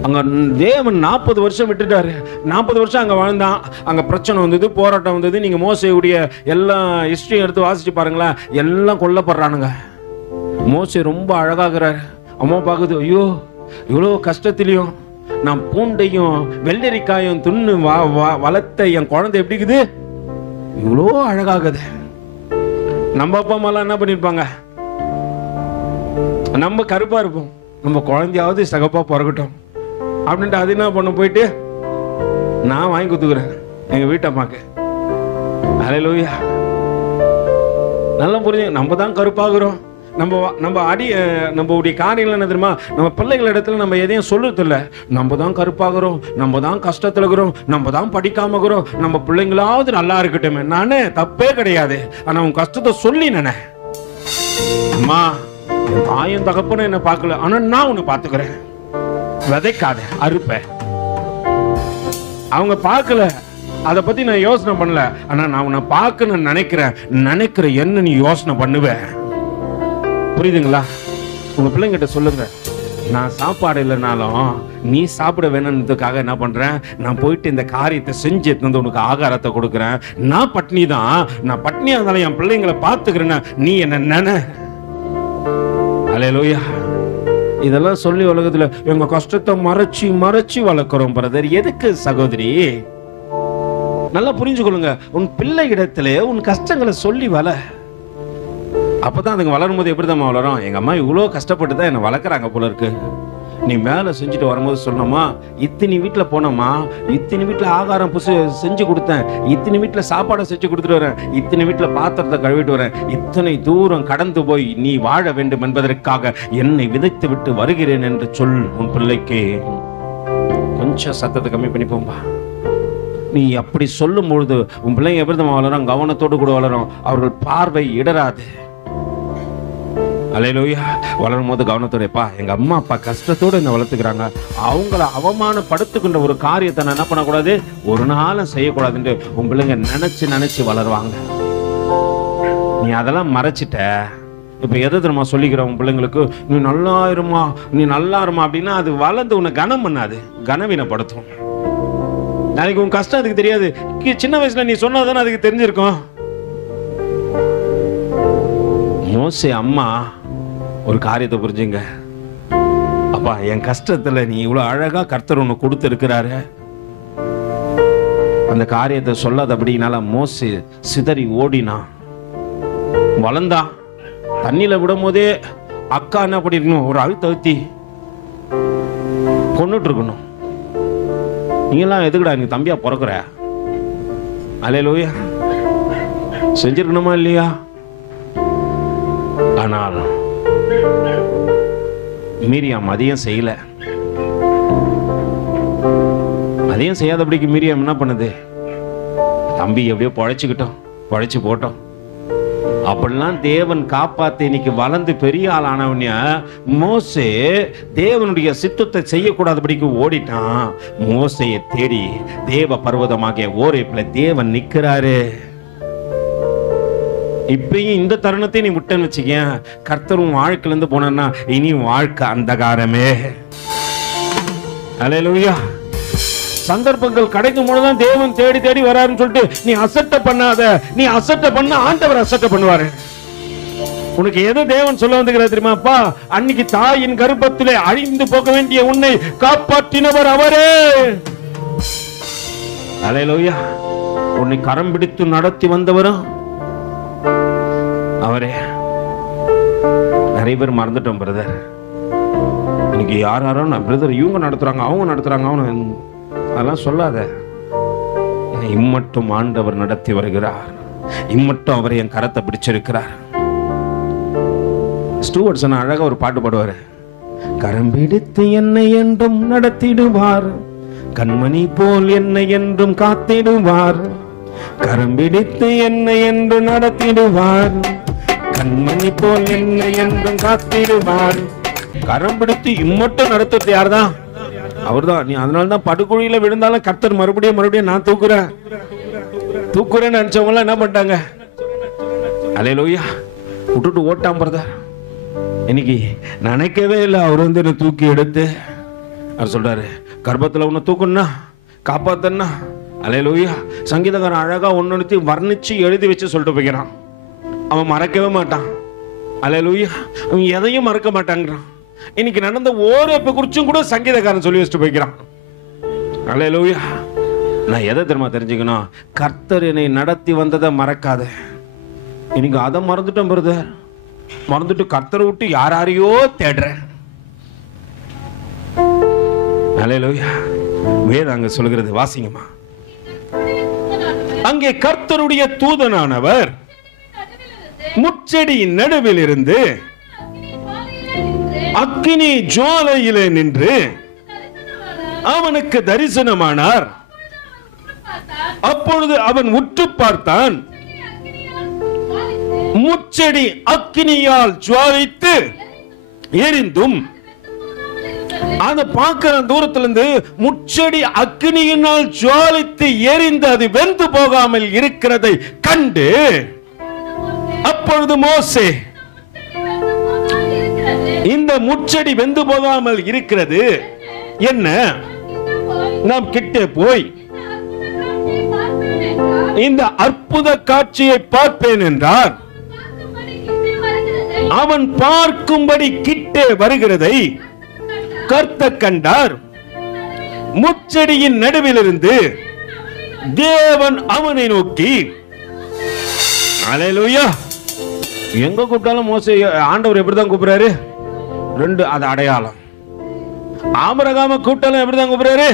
அங்க தேவன் 40 வருஷம் விட்டுட்டாரு. 40 வருஷம் அங்க வாழ்ந்தான். அங்க பிரச்சனை வந்தது, போராட்டம் வந்தது. நீங்க மோசேயுடைய எல்லா ஹிஸ்டரியும் எடுத்து வாசிச்சு பாருங்களேன், எல்லாம் கொல்லப்படுறானுங்க. மோசே ரொம்ப அழகாகிறாரு. அம்மா பார்க்குது, ஐயோ இவ்வளோ கஷ்டத்திலையும் நான் பூண்டையும் வெள்ளரிக்காயும் துண்ணு வளர்த்த என் குழந்தை எப்படி இருக்குது, இவ்வளோ அழகாகுது. நம்ம அப்பா அம்மாலாம் என்ன பண்ணிருப்பாங்க, நம்ம கருப்பா இருப்போம், நம்ம குழந்தையாவது சகப்பா பிறக்கட்டும் அப்படின்ட்டு அது என்ன பண்ண போயிட்டு நான் வாங்கி கொடுத்துக்கிறேன் எங்க வீட்டம்மாக்கு. அல்லேலூயா. நல்லா புரிஞ்சு, நம்ம தான் கருப்பாகிறோம். நம்மளுடைய காரியங்கள் என்ன தெரியுமா, நம்ம பிள்ளைகள் இடத்துல நம்ம எதையும் சொல்றது இல்லை. நம்ம தான் கருப்பாகிறோம், நம்ம தான் கஷ்டத்துல இருக்கிறோம், நம்ம தான் படிக்காம இருக்கிறோம். நம்ம பிள்ளைங்களாவது நல்லா இருக்கட்டும், நானே தப்பே கிடையாது. ஆனா உன் கஷ்டத்தை சொல்லி நானே, அம்மா என் தாயும் தகப்பனும் என்ன பார்க்கல, ஆனா நான் உன்னை பார்த்துக்கிறேன், விதைக்காத அறுப்ப. அவங்க பார்க்கல, அதை பத்தி நான் யோசனை பண்ணல, ஆனா நான் உன்னை பார்க்கணும்னு நினைக்கிற என்ன நீ யோசனை பண்ணுவேன். புரியுதுங்களா? உங்க பிள்ளைங்கிட்ட சொல்லுங்க, நான் சாப்பாடு இல்லைனாலும் நீ சாப்பிட வேணும்ன்றதுக்காக என்ன பண்றேன், நான் போயிட்டு இந்த காரியத்தை செஞ்சு எடுத்து உனக்கு ஆகாரத்தை கொடுக்குறேன். நான் பட்னி தான், நான் பட்னியா இருந்தாலும் என் பிள்ளைங்களை பார்த்துக்கிறேன்னா நீ என்ன நினை. அல்லேலூயா. இதெல்லாம் சொல்லி உலகத்துல எங்க கஷ்டத்தை மறைச்சு மறைச்சு வளர்க்கிறோம் பிரதர். எதுக்கு சகோதரி? நல்லா புரிஞ்சுக்கொள்ளுங்க. உன் பிள்ளை இடத்துல உன் கஷ்டங்களை சொல்லி வள. அப்பதான் அதுங்க வளரும் போது எப்படி தான் வளரும், எங்க அம்மா இவ்வளோ கஷ்டப்பட்டு தான் என்னை வளர்க்குறாங்க போல இருக்கு. நீ மேலே செஞ்சுட்டு வரும்போது சொன்னோமா, இத்தனை வீட்டில் போனோமா, இத்தனை வீட்டில் ஆகாரம் செஞ்சு கொடுத்தேன், இத்தனை வீட்டில் சாப்பாடை செஞ்சு கொடுத்துட்டு வரேன், இத்தனை வீட்டில் பாத்திரத்தை கழுவிட்டு வரேன், இத்தனை தூரம் கடந்து போய் நீ வாழ வேண்டும் என்பதற்காக என்னை விதைத்து விட்டு வருகிறேன் என்று சொல் உன் பிள்ளைக்கு. கொஞ்சம் சத்தத்தை கம்மி பண்ணிப்போம்பா. நீ அப்படி சொல்லும் பொழுது உன் பிள்ளைங்க எப்படி தான் வளரும், கவனத்தோடு கூட வளரும், அவர்கள் பார்வை இடராது. அல்லேலூயா. வளரும் போது கவனத்தோடப்பா, எங்க அம்மா அப்பா கஷ்டத்தோடு என்ன வளர்த்துக்கிறாங்க, அவங்கள அவமானப்படுத்துக்கின்ற ஒரு காரியத்தை நான் என்ன பண்ணக்கூடாது, ஒரு நாளும் செய்யக்கூடாதுன்னு உன் பிள்ளைங்க நினைச்சு வளருவாங்க. நீ அதெல்லாம் மறைச்சிட்ட. இப்ப எதை நம்ம சொல்லிக்கிறோம் உன் பிள்ளைங்களுக்கு, நீ நல்லா இருமா அப்படின்னா அது வளர்ந்து உன்னை கனம் பண்ணாது, கனவீனப்படுத்தும். நாளைக்கு உன் கஷ்டம் அதுக்கு தெரியாது. சின்ன வயசுல நீ சொன்னாதானே அதுக்கு தெரிஞ்சிருக்கும். மோசே அம்மா ஒரு காரியத்தை புரிஞ்சுங்க, அப்பா என் கஷ்டத்துல நீ இவ்வளவு அழகா கர்த்தர் ஒண்ணு கொடுத்து இருக்கிறாரு, அந்த காரியத்தை சொல்லாத அப்படின்னால மோசே சிதறி ஓடினா, வளர்ந்தா. தண்ணியில விடும் போதே அக்கா என்ன பண்ணிருக்கணும், ஒரு அழுத்தி கொண்டுட்டு இருக்கணும். நீங்கெல்லாம் எதுக்குடா நீ தம்பியா பிறக்குற, அல்லேலூயா, செஞ்சிருக்கணுமா இல்லையா? ஆனால் மீரியாம் அதையும் செய்யல. அதையும் செய்யாதபடிக்கு மீரியாம் என்ன பண்ணுது, தம்பி எப்படியோ பழைச்சு போட்டோம் அப்படிலாம் தேவன் காப்பாத்தி இன்னைக்கு வளர்ந்து பெரிய ஆள் ஆனவனே மோசே தேவனுடைய சித்தத்தை செய்யக்கூடாதபடிக்கு ஓடிட்டான். மோசையை தேடி தேவ பர்வதமாகிய ஓரேப்ல தேவன் நிக்கிறாரு. இப்பயும் இந்த தருணத்தை நீ விட்டன்னு வச்சுக்க, கர்த்தரும் வாழ்க்கையில இருந்து போனா இனி வாழ்க்கை அந்தகாரமே. அல்லேலூயா. சந்தர்ப்பங்கள் கிடைக்கும் போதுதான் தேவன் தேடி வராருன்னு சொல்லிட்டு நீ அசட்டை பண்ணாத. நீ அசட்டை பண்ண ஆண்டவர் அசட்டை பண்ணுவாரு. உனக்கு எது தேவன் சொல்ல வந்துக்கிறார் தெரியுமாப்பா, அன்னைக்கு தாயின் கர்ப்பத்திலே அழிந்து போக வேண்டிய உன்னை காப்பாற்றினவர் அவரே. அல்லேலூயா. உன்னை கரம் பிடித்து நடத்தி வந்தவரும் அவரே. நிறைய பேர் மறந்துட்டோம் பிரதர். இன்னைக்கு யாரோ பிரதர் இவங்க நடத்துறாங்க, அவங்க நடத்துறாங்க, அவனு அதெல்லாம் சொல்லாத. இம்மட்டும் ஆண்டவர் நடத்தி வருகிறார், இம்மட்டும் அவர் என் கரத்தை பிடிச்சிருக்கிறார். ஸ்டூவர்ட்ஸ் அழகா ஒரு பாட்டு பாடுவாரு, கரம் பிடித்து என்னை என்றும் நடத்திடுவார், கண்மணி போல் என்னை என்றும் காத்திடுவார், கரம் பிடித்து என்னை என்று நடத்திடுவார், கண்மணி போல் என்னை என்றும் காத்திடுவார். கரம் பிடித்து இம்மட்டும் நடத்துறது யார்தான்? அவர்தான். நீ அதனால்தான் படுகுழியில விழுந்தாலும் கர்த்தர் மறுபடியும் நான் தூக்குறேன்னு நினைச்சவங்க என்ன பண்ணிட்டாங்க? அல்லேலூயா. விட்டுட்டு ஓட்டான் பிரதர். இன்னைக்கு நினைக்கவே இல்லை அவர் வந்து என்னை தூக்கி எடுத்து அவர் சொல்றாரு, கர்ப்பத்தில் உன்னை தூக்குன்னா காப்பாத்தன்னா. அல்லேலூயா. சங்கீதக்காரன் அழகா ஒன்னு வர்ணிச்சு எழுதி வச்சு சொல்லிட்டு போய்க்கிறான். அவன் மறக்கவே மாட்டான். அல்லேலூயா. அவன் எதையும் மறக்க மாட்டாங்கிறான். இன்னைக்கு நடந்த ஓரேப்பை குறிச்சும் கூட சங்கீதக்காரன் சொல்லி வச்சுட்டு போய்க்கிறான். அல்லேலூயா. நான் எதை தெரியுமா தெரிஞ்சுக்கணும்? கர்த்தர் என்னை நடத்தி வந்ததை மறக்காத. இன்னைக்கு அதை மறந்துட்டோம் பிரதர். மறந்துட்டு கர்த்தரை விட்டு யாரையோ தேடுறேன். அல்லேலூயா. வேதம் அங்க சொல்கிறது, வாசிங்கம்மா. அங்கே கர்த்தருடைய தூதனானவர் முச்செடியின் நடுவில் இருந்து அக்கினி ஜுவாலையிலே நின்று அவனுக்கு தரிசனமானார். அப்பொழுது அவன் உற்று பார்த்தான். முச்செடி அக்கினியால் ஜுவாலித்து எரிந்தும், அதை பார்க்கிற தூரத்திலிருந்து முச்செடி அக்கினியினால் ஜுவாலித்து எரிந்து அது வெந்து போகாமல் இருக்கிறதை கண்டு, அப்பொழுது மோசே, இந்த முச்செடி வெந்து போகாமல் இருக்கிறது என்ன? நாம் கிட்டே போய் இந்த அற்புத காட்சியை பார்ப்பேன் என்றார். அவன் பார்க்கும்படி கிட்டே வருகிறதை கர்த்தர் கண்டார். முச்செடியின் நடுவில் இருந்து தேவன் அவனை நோக்கி, அல்லேலூயா. எங்க கூப்பிட்டாலும் மோசே ஆண்டவர் எப்படிதான் கூப்பிடுறாரு? ரெண்டு, அது அடையாளம். ஆபிரகாம கூப்பிட்டாலும் எப்படிதான் கூப்பிடுறாரு?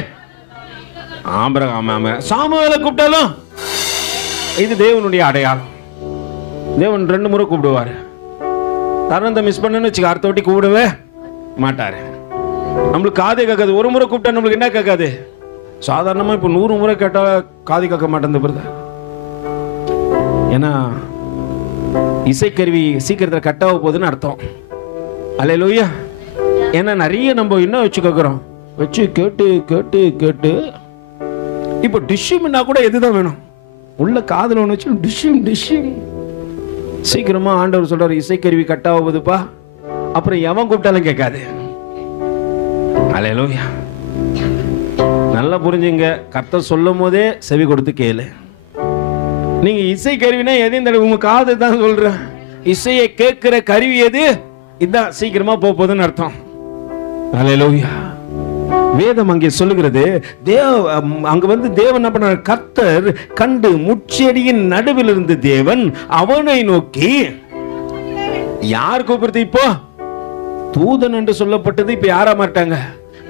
ஆபிரகாம. சாமுவேலை கூப்பிட்டாலும் இது தேவனுடைய அடையாளம். தேவன் 2 முறை கூப்பிடுவாரு. தருணத்தை மிஸ் பண்ணு வச்சுக்க, அடுத்த வாட்டி கூப்பிடவே மாட்டாரு. நம்மளுக்கு காதே கேட்காது. ஒரு முறை கூப்பிட்டா நம்மளுக்கு என்ன கேட்காது? சாதாரணமா இப்ப 100 முறை கேட்டா காது கேட்க மாட்டேன். ஏன்னா இசைக்கருவி சீக்கிரத்தில் கட்டாக போகுதுன்னு அர்த்தம். அல்லேலூயா. ஏன்னா நிறைய நம்ம என்ன வச்சு கேட்குறோம், வச்சு கேட்டு கேட்டு கேட்டு இப்போ டிஷ்யூம்னா கூட எதுதான் வேணும்? உள்ள காதில் ஒன்று வச்சு டிஷ்யூம் டிஷ்யூம். சீக்கிரமா ஆண்டவர் சொல்றாரு, இசைக்கருவி கட்டாக போகுதுப்பா, அப்புறம் எவன் கூப்பிட்டாலும் கேட்காது. அல்லேலூயா. நல்லா புரிஞ்சுங்க. கர்த்தர் சொல்லும் போதே செவி கொடுத்து கேளு. நீங்க இசை கருவினா எதையும் தடவை உங்க காது தான் சொல்றேன். இசையை கேட்கிற கருவி எது? இதான் சீக்கிரமா போகுதுன்னு அர்த்தம். அல்லேலூயா. வேதம் அங்கே சொல்லுகிறது, அங்க வந்து தேவன் என்ன பண்ணார்? கர்த்தர் கண்டு முச்செடியின் நடுவில் இருந்து தேவன் அவனை நோக்கி, யார் கூப்பிடுறது? இப்போ தூதன் என்று சொல்லப்பட்டது இப்ப யாரா மாட்டாங்க?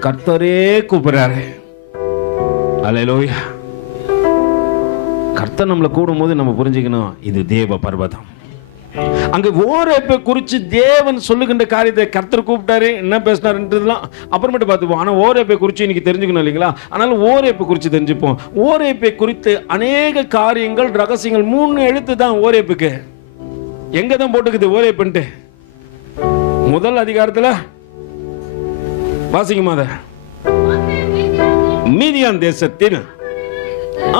கர்த்தரே கூப்பிடுறாரு. அல்லேலூயா. கர்த்தர் நம்மளை கூடும்போது நம்ம புரிஞ்சுக்கணும், இது தேவ பர்வதம். அங்க ஓரேப்பை குறிச்சு தேவன் சொல்லுகின்ற காரியத்தை கர்த்தர் கூப்பிட்டாரு, என்ன பேசினாருன்றதுலாம் அப்புறமேட்டு பார்த்துப்போம். ஆனா ஓரேப்பை குறிச்சு இன்னைக்கு தெரிஞ்சுக்கணும் இல்லைங்களா? ஆனாலும் ஓரேப்பை குறிச்சு தெரிஞ்சுப்போம். ஓரேப்பை குறித்து அநேக காரியங்கள், ரகசியங்கள். 3 எழுத்து தான் ஓரேப்புக்கு. எங்க தான் போட்டுக்குது ஓரேப்புன்ட்டு? முதல் அதிகாரத்துல வாசிக்குமா? அத மீதியான் தேசத்தின்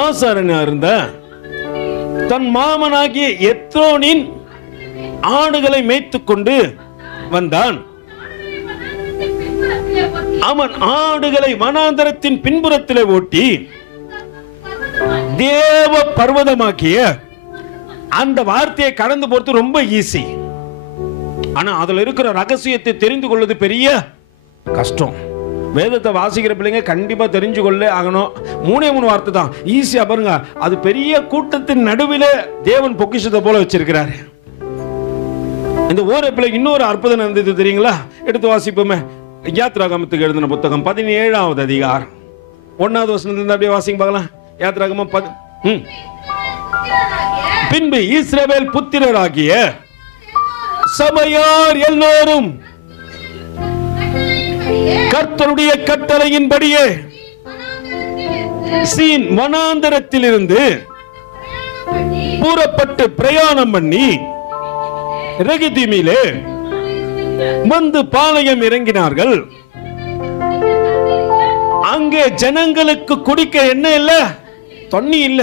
ஆசாரனா இருந்த தன் மாமனாகிய எத்ரோனின் ஆடுகளை மேய்த்துக் கொண்டு வந்தான். அவன் ஆடுகளை வனாந்தரத்தின் பின்புறத்திலே ஓட்டி தேவ பர்வதமாக்கிய அந்த வார்த்தையை கடந்து போறது ரொம்ப ஈஸி. ஆனா அதுல இருக்கிற ரகசியத்தை தெரிந்து கொள்வது பெரிய கஷ்டம். வேதத்தை வாசிக்கிற பிள்ளைங்க கண்டிப்பா தெரிஞ்சு கொள்ள ஆகணும். 3 வார்த்தை தான், ஈஸியா பாருங்க. அது பெரிய கூட்டத்தின் நடுவில் தேவன் பொக்கிஷத்தை போல வச்சிருக்கிறாரு. இந்த ஓரேப்பில இன்னொரு அற்புதம் நடந்தது தெரியுங்களா? எடுத்து வாசிப்போமே. யாத்ராகமத்துக்கு எழுதின புத்தகம் 17வது அதிகாரம் 1வது வசனத்திலிருந்து அப்படியே வாசிங்க பார்க்கலாம். யாத்ராகமம் பின்பு இஸ்ரவேல் புத்திரராகிய சபையார் எல்லோரும் கர்த்தருடைய கட்டளையின்படியே சீன் வனாந்தரத்தில் இருந்து புறப்பட்டு பிரயாணம் பண்ணி ரெகிதீமிலே வந்து பாளையம் இறங்கினார்கள். அங்கே ஜனங்களுக்கு குடிக்க என்ன இல்ல, தண்ணி இல்ல.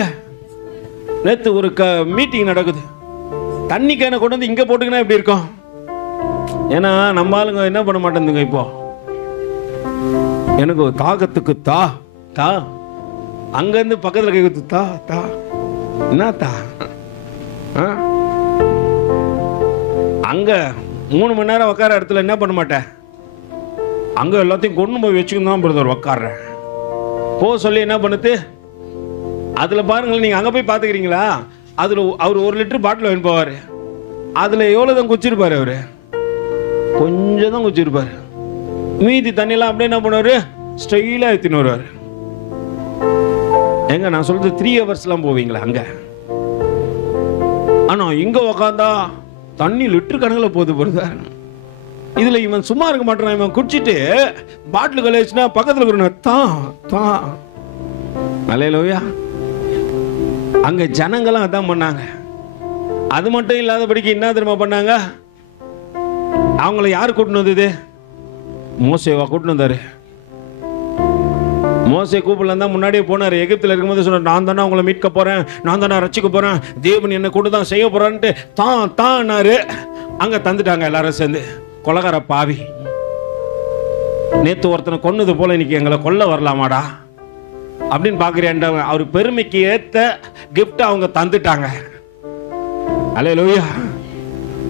நேத்து ஒரு மீட்டிங் நடக்குது. தண்ணி கேனை கொண்டு வந்து இங்க போட்டுக்கினா எப்படி இருக்கும்? ஏன்னா நம்ம ஆளுங்க என்ன பண்ண மாட்டேங்குதுங்க, இப்போ எனக்கு தாகத்துக்கு தா தா, அங்க இருந்து பக்கத்துல கை கொடுத்து தா தா, என்ன தா, அங்க 3 மணி நேரம் உட்கார இடத்துல என்ன பண்ண மாட்டேன், அங்க எல்லாத்தையும் கொண்டு போய் வச்சுக்கணும் தான் பிரதர் உட்கார்றேன் போ சொல்லி என்ன பண்ணுது. அதுல பாருங்களேன், நீங்க அங்க போய் பாத்துக்கிறீங்களா, அதுல அவர் 1 லிட்டர் பாட்டில் வாங்கி போவாரு, அதுல எவ்வளவுதான் குச்சிருப்பாரு, அவரு கொஞ்சம் தான் குச்சிருப்பாரு, மீதி தண்ணியெல்லாம் அப்படியே என்ன பண்ணுவாரு, ஸ்டைலா எடுத்துன்னு வருவாரு. எங்க நான் சொல்றது 3 ஹவர்ஸ்லாம் போவீங்களா அங்க? ஆனா இங்க உக்காந்தா தண்ணி லிட்டர் கணக்கில் போது போறது. இதுல இவன் சும்மா இருக்க மாட்டான், இவன் குடிச்சிட்டு பாட்டில் கழிச்சுனா பக்கத்துல இருக்கிற தான் தான். அல்லேலூயா. அங்க ஜனங்களும் அதான் பண்ணாங்க. அது மட்டும் இல்லாதபடிக்கு என்ன தெரியுமா பண்ணாங்க, அவங்கள யார் கூட்டினு வந்தது, மோசேவா கூட்டினு வந்தாரு. மோசே கூப்பிடலாம் தான் முன்னாடியே போனாரு. எகிப்தில் இருக்கும்போது சொன்னார், நான் தானே அவங்கள மீட்க போறேன், நான் தானே ரட்சிக்க போறேன், தேவன் என்ன கூட தான் செய்ய போறான்ட்டு தான் தான்னாரு. அங்க தந்துட்டாங்க எல்லாரும் சேர்ந்து. கொலகார பாவி, நேத்து ஒருத்தனை கொன்னது போல இன்னைக்கு எங்களை கொல்ல வரலாமாடா அப்படின்னு பாக்குறேன். அவர் பெருமைக்கு ஏத்த கிஃப்ட் அவங்க தந்துட்டாங்க. அல்லேலூயா.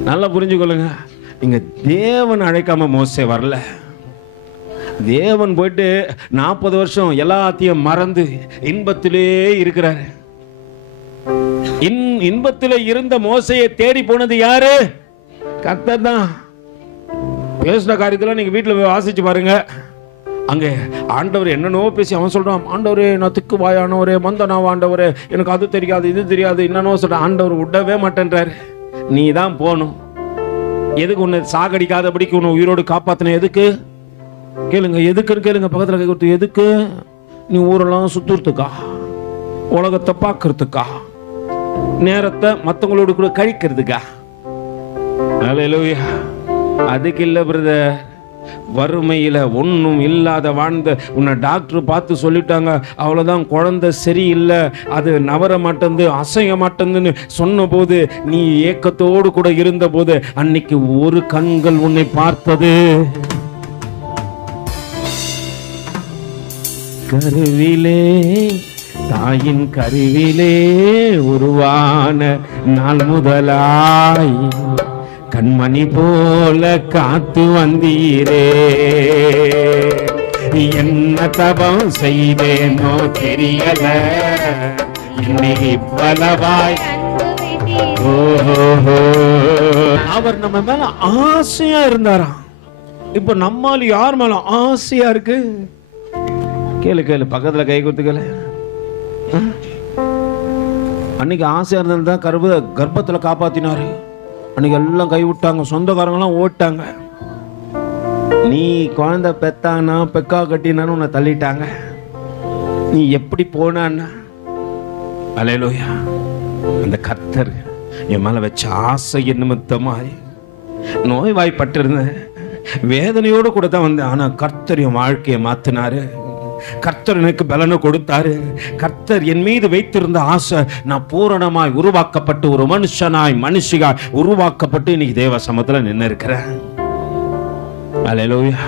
நல்லா புரிஞ்சுக்கொள்ளுங்க, இங்க தேவன் அழைக்காம மோசே வரல. தேவன் போயிட்டு 40 வருஷம் எல்லாத்தையும் மறந்து இன்பத்திலே இருக்கிறாரு. இன்பத்திலே இருந்த மோசையை தேடி போனது யாரு? கர்த்தர் தான். பேசுற காரியத்துல நீங்க வீட்டுல போய் வாசிச்சு பாருங்க. அங்க ஆண்டவர் என்னன்னோ பேசி அவன் சொல்றான், ஆண்டவரே நான் திக்கு வாயானவரே, மந்தனாவ ஆண்டவரே, எனக்கு அது தெரியாது இது தெரியாது என்னன்னோ சொல்ற. ஆண்டவர் விடவே மாட்டேன்றாரு. நீ தான் போகணும். எதுக்கு உன்னை சாகடிக்காதபடிக்கு உன்னை உயிரோடு காப்பாத்தின? எதுக்கு கேளுங்க, எதுக்குன்னு கேளுங்க. பக்கத்துல கை கொடுத்து, எதுக்கு? நீ ஊரெல்லாம் சுத்துறதுக்கா, உலகத்தை பார்க்கறதுக்கா, நேரத்தை மற்றவங்களோடு கூட கழிக்கிறதுக்கா? அல்லேலூயா. அதுக்கு இல்ல பிரதர். வறுமையில ஒன்றும் இல்லாத வாழ்ந்த உன்னை டாக்டர் பார்த்து சொல்லிட்டாங்க, அவ்வளவுதான், குழந்தை சரியில்லை, அது நவர மாட்டேந்து அசைய மாட்டேந்துன்னு சொன்ன போது நீ ஏக்கத்தோடு கூட இருந்த போது அன்னைக்கு ஒரு கண்கள் உன்னை பார்த்தது. கருவிலே தாயின் கருவிலே உருவான நாள் முதலாய் கண்மணி போல காத்து வந்தீரே. என்ன தபம் செய்தேனோ தெரியல, என்னை இவ்வளவாய். அவர் நம்ம மேல ஆசையா இருந்தாராம். இப்ப நம்மால யார் மேல ஆசையா இருக்கு? கேளு கேளு, பக்கத்துல கை கொடுத்துக்கல. அன்னைக்கு ஆசையா இருந்தால்தான் கர்ப்பத்துல காப்பாத்தினாரு. அன்னைக்கு எல்லாம் கை விட்டாங்க, சொந்தக்காரங்களாம் ஓட்டாங்க. நீ குழந்தை பெத்தானா பெக்கா கட்டினான்னு உன்னை தள்ளிட்டாங்க. நீ எப்படி போனான்னா? அல்லேலூயா. அந்த கர்த்தர் என் மேல வச்ச ஆசை நிமித்தமாய் நோய்வாய்ப்பட்டிருந்தேன், வேதனையோடு கூட தான் வந்தேன். ஆனா கர்த்தர் என் வாழ்க்கையை மாத்தினாரு. கர்த்தர் எனக்கு பலனை கொடுத்தாரு. கர்த்தர் என் மீது வைத்திருந்த ஆசை நான் பூரணமாய் உருவாக்கப்பட்டு ஒரு மனுஷனாய் மனுஷியாய் உருவாக்கப்பட்டு இன்னைக்கு தேவ சமத்துல நின்று இருக்கிறேன். அல்லேலூயா.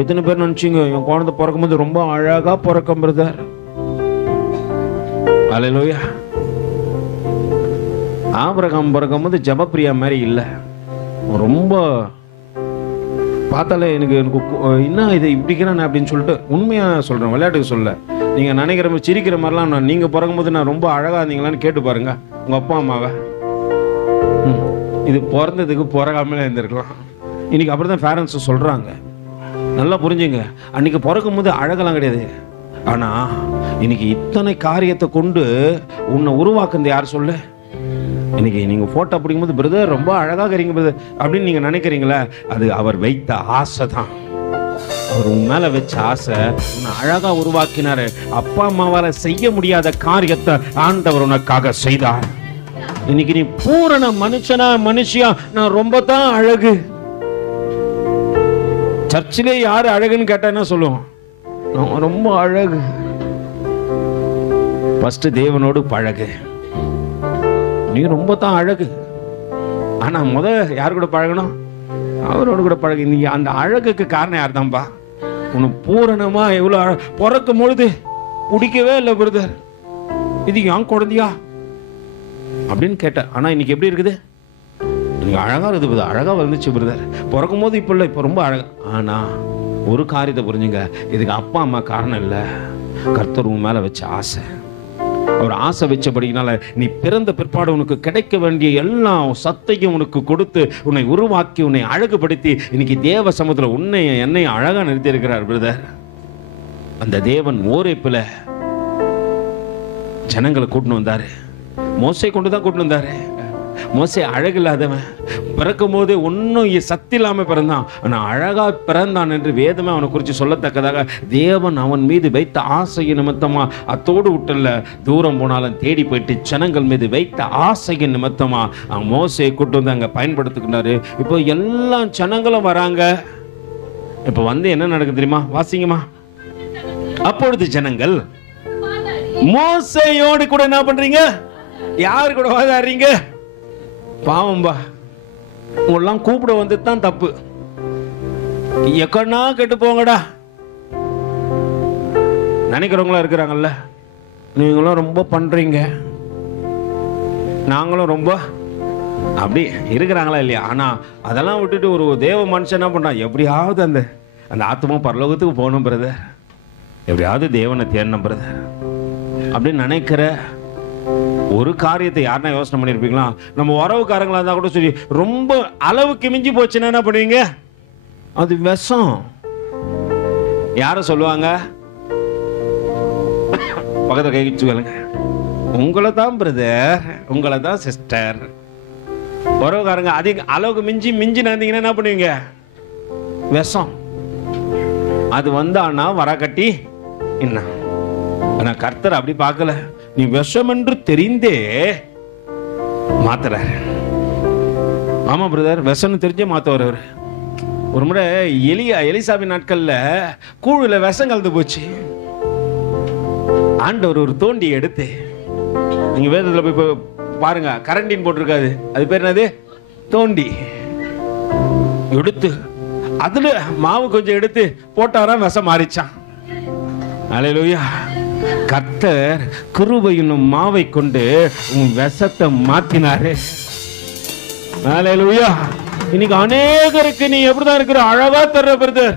எத்தனை பேர் நினைச்சீங்க என் குழந்தை பிறக்கும் போது ரொம்ப அழகா பிறக்கும் பிரதர்? அல்லேலூயா. ஆபிரகாம் பிறக்கும் போது ஜபப்பிரியா மாதிரி இல்லை, ரொம்ப பார்த்தாலே எனக்கு என்ன இது இப்படிக்கிறானே அப்படின்னு சொல்லிட்டு உண்மையா சொல்றேன், விளையாட்டுக்கு சொல்ல. நீங்க நினைக்கிற மாதிரி சிரிக்கிற மாதிரிலாம் நீங்க பிறக்கும்போது நான் ரொம்ப அழகா இருந்தீங்களான்னு கேட்டு பாருங்க உங்க அப்பா அம்மாவை. இது பிறந்ததுக்கு பிறகாமலே இருந்திருக்கலாம். இன்னைக்கு அப்படிதான் பேரண்ட்ஸ் சொல்றாங்க. நல்லா புரிஞ்சுங்க, அன்னைக்கு பிறக்கும் போது அழகெல்லாம் கிடையாது. ஆனா இன்னைக்கு இத்தனை காரியத்தை கொண்டு உன்னை உருவாக்குறது யார் சொல்லு? இன்னைக்கு நீங்க போட்டோ பிடிக்கும்போது பிரதர் ரொம்ப அழகா இருக்கீங்க பிரதர் அப்படின்னு நீங்க நினைக்கிறீங்களா? அது அவர் வைத்த ஆசை தான். அவர் உன் மேல வச்ச ஆசை உன்னை அழகா உருவாக்கினாரு. அப்பா அம்மாவால செய்ய முடியாத காரியத்தை ஆண்டவர் உனக்காக செய்தார். இன்னைக்கு நீ பூரண மனுஷனா மனுஷியா நான் ரொம்ப தான் அழகு. சர்ச்சிலே யாரு அழகுன்னு கேட்டா என்ன சொல்லுவோம்? ரொம்ப அழகு. ஃபர்ஸ்ட் தேவனோடு பழகு. நீ ரொம்ப தான் அழகு. ஆனா யார் கூட பழகணும்? அவரோடு கூட பழகு. நீங்க அந்த அழகுக்கு காரணம் யார் தான்ப்பா? உனக்கு பூரணமா எவ்வளவு பிறக்கும் பொழுது பிடிக்கவே இல்லை பிரதர், இது ஏன் குழந்தையா அப்படின்னு கேட்டேன். ஆனா இன்னைக்கு எப்படி இருக்குது? நீங்க அழகா இருக்குது, அழகா வந்துச்சு பிரதர். பிறக்கும் போது இப்ப இல்லை, இப்ப ரொம்ப அழகா. ஆனா ஒரு காரியத்தை புரிஞ்சுங்க, இதுக்கு அப்பா அம்மா காரணம் இல்லை, கர்த்தர் உன் மேல வச்ச ஆசை. அவர் ஆசை வச்சபடினால நீ பிறந்த பிற்பாடு உனக்கு கிடைக்க வேண்டிய எல்லா சத்தையும் உனக்கு கொடுத்து உன்னை உருவாக்கி உன்னை அழகுபடுத்தி இன்னைக்கு தேவ சமூகத்துல உன்னை என்னை அழகா நிறுத்தி இருக்கிறார் பிரதர். அந்த தேவன் ஓரேப்புல ஜனங்களை கூட்டின்னு வந்தாரு. மோசை கொண்டுதான் கூட்டின்னு வந்தாரு. மோசே அழகில்லாதவன், பிறக்கும் போதே ஒன்னும் சக்தி இல்லாம பிறந்தான். ஆனா அழகா பிறந்தான் என்று வேதமே அவனை குறித்து சொல்லத்தக்கதாக தேவன் அவன் மீது வைத்த ஆசையின் நிமித்தமா அத்தோடு விட்டல, தூரம் போனாலும் தேடி போயிட்டு ஜனங்கள் மீது வைத்த ஆசையின் நிமித்தமா அவன் மோசையை கூட்டு வந்து அங்க பயன்படுத்திக்கிட்டாரு. இப்போ எல்லா ஜனங்களும் வராங்க. இப்போ வந்து என்ன நடக்குது தெரியுமா? வாசிங்கம்மா. அப்பொழுது ஜனங்கள் மோசையோடு கூட என்ன பண்றீங்க? யாரு கூட வாதாடுறீங்க? பாவம்பா, உங்களெல்லாம் கூப்பிட வந்து தான் தப்பு. எக்கன்னா கெட்டு போங்கடா நினைக்கிறவங்களா இருக்கிறாங்கல்ல. நீங்களும் ரொம்ப பண்றீங்க, நாங்களும் ரொம்ப அப்படி இருக்கிறாங்களா இல்லையா? ஆனா அதெல்லாம் விட்டுட்டு ஒரு தேவ மனுஷன் என்ன பண்றான்? எப்படியாவது அந்த ஆத்மா பரலோகத்துக்கு போகணும் பிரதர், எப்படியாவது தேவனை தேடணும் பிரதர் அப்படின்னு நினைக்கிற ஒரு காரியத்தை யாருன்னா யோசனை பண்ணிருப்பீங்களா? நம்ம உறவுக்காரங்களா இருந்தா கூட சரி, ரொம்ப அளவுக்கு மிஞ்சி போச்சுன்னா என்ன பண்ணுவீங்க? அது விஷம். யார சொல்லுவாங்க? பக்கத்துல கை வச்சுக்கோங்க. உங்களை தான் பிரதர், உங்களை தான் சிஸ்டர். உறவுக்காரங்க அதிக அளவுக்கு மிஞ்சி நடந்தீங்கன்னா என்ன பண்ணுவீங்க? விஷம். அது வந்தானா வர கட்டி என்ன. ஆனா கர்த்தர் அப்படி பார்க்கல. நீ விஷம் என்று தெரிந்தே மாத்துற. ஆமா பிரதர், விஷம் தெரிஞ்சே மாத்துவார் அவர். ஒரு முறை எலிசாவின் நாட்கள்ல கூழுல விஷம் கலந்து போச்சு. ஆண்டவர் ஒரு தோண்டி எடுத்து, நீங்க வேதத்துல போய் பாருங்க, கரண்டின் போட்டிருக்காது, அது பேர் என்னது? தோண்டி எடுத்து அதுல மாவு கொஞ்சம் எடுத்து போட்டாராம், விஷம் மாறிச்சான். அல்லேலூயா. கர்த்தர் கிருபையின் மாவை கொண்டு உன் விஷத்தை மாத்தினாரு. அல்லேலூயா. இன்னைக்கு அநேகருக்கு நீ எப்படிதான் இருக்கிற? அழகா தர்ற பிரதர்.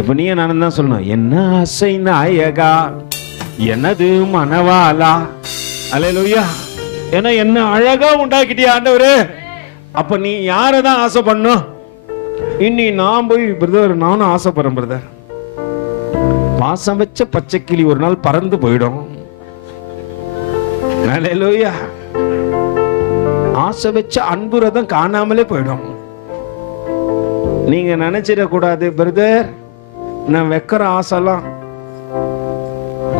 இப்ப நீ நானும் தான் சொல்லணும், என்ன ஆசை நாயகா எனது மனவாளா. அல்லேலூயா. ஏன்னா என்ன அழகா உண்டாக்கிட்டியா ஆண்டவரே. அப்ப நீ யாரதான் ஆசை பண்ணும்? இன்னி நான் போய் பிரதர், நானும் ஆசைப்படுறேன் பிரதர். பாசம் வச்ச பச்சை கிளி ஒரு நாள் பறந்து போயிடும். அல்லேலூயா. ஆசை வச்ச அன்பு ரதம் காணாமலே போயிடும். நீங்க நினைச்சிட கூடாது பிரதர், நான் வைக்கிற ஆசைலாம்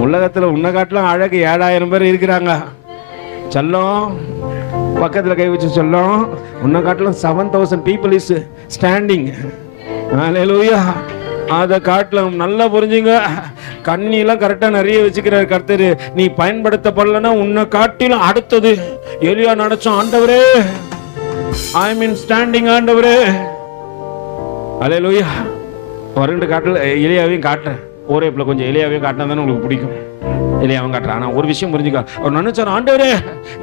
உலகத்துல உன்னை காட்டலாம் அழகு 7000 பேர் இருக்கிறாங்க. சொல்லும் பக்கத்துல கை வச்சு சொல்லும், உன்னை காட்டலாம் 7000 people is standing. அல்லேலூயா. அதை காட்டலாம். நல்லா புரிஞ்சுங்க. கண்ணிலாம் கரெக்டா நிறைய வச்சுக்கிறார் கர்த்தர். நீ பயன்படுத்தப்படலன்னா உன்னை காட்டிலும் அடுத்தது எலியா நடச்சோம். ஆண்டவரே, ஐ மீன் ஸ்டாண்டிங் ஆண்டவரே. அல்லேலூயா. ரெண்டு காட்டல எலியாவையும் காட்டுறேன். ஓரேப்புல கொஞ்சம் எலியாவையும் காட்டினா தானே உங்களுக்கு பிடிக்கும். எலியாவும் காட்டுறேன். ஆனா ஒரு விஷயம் புரிஞ்சுக்க, அவர் நினைச்சார், ஆண்டவரே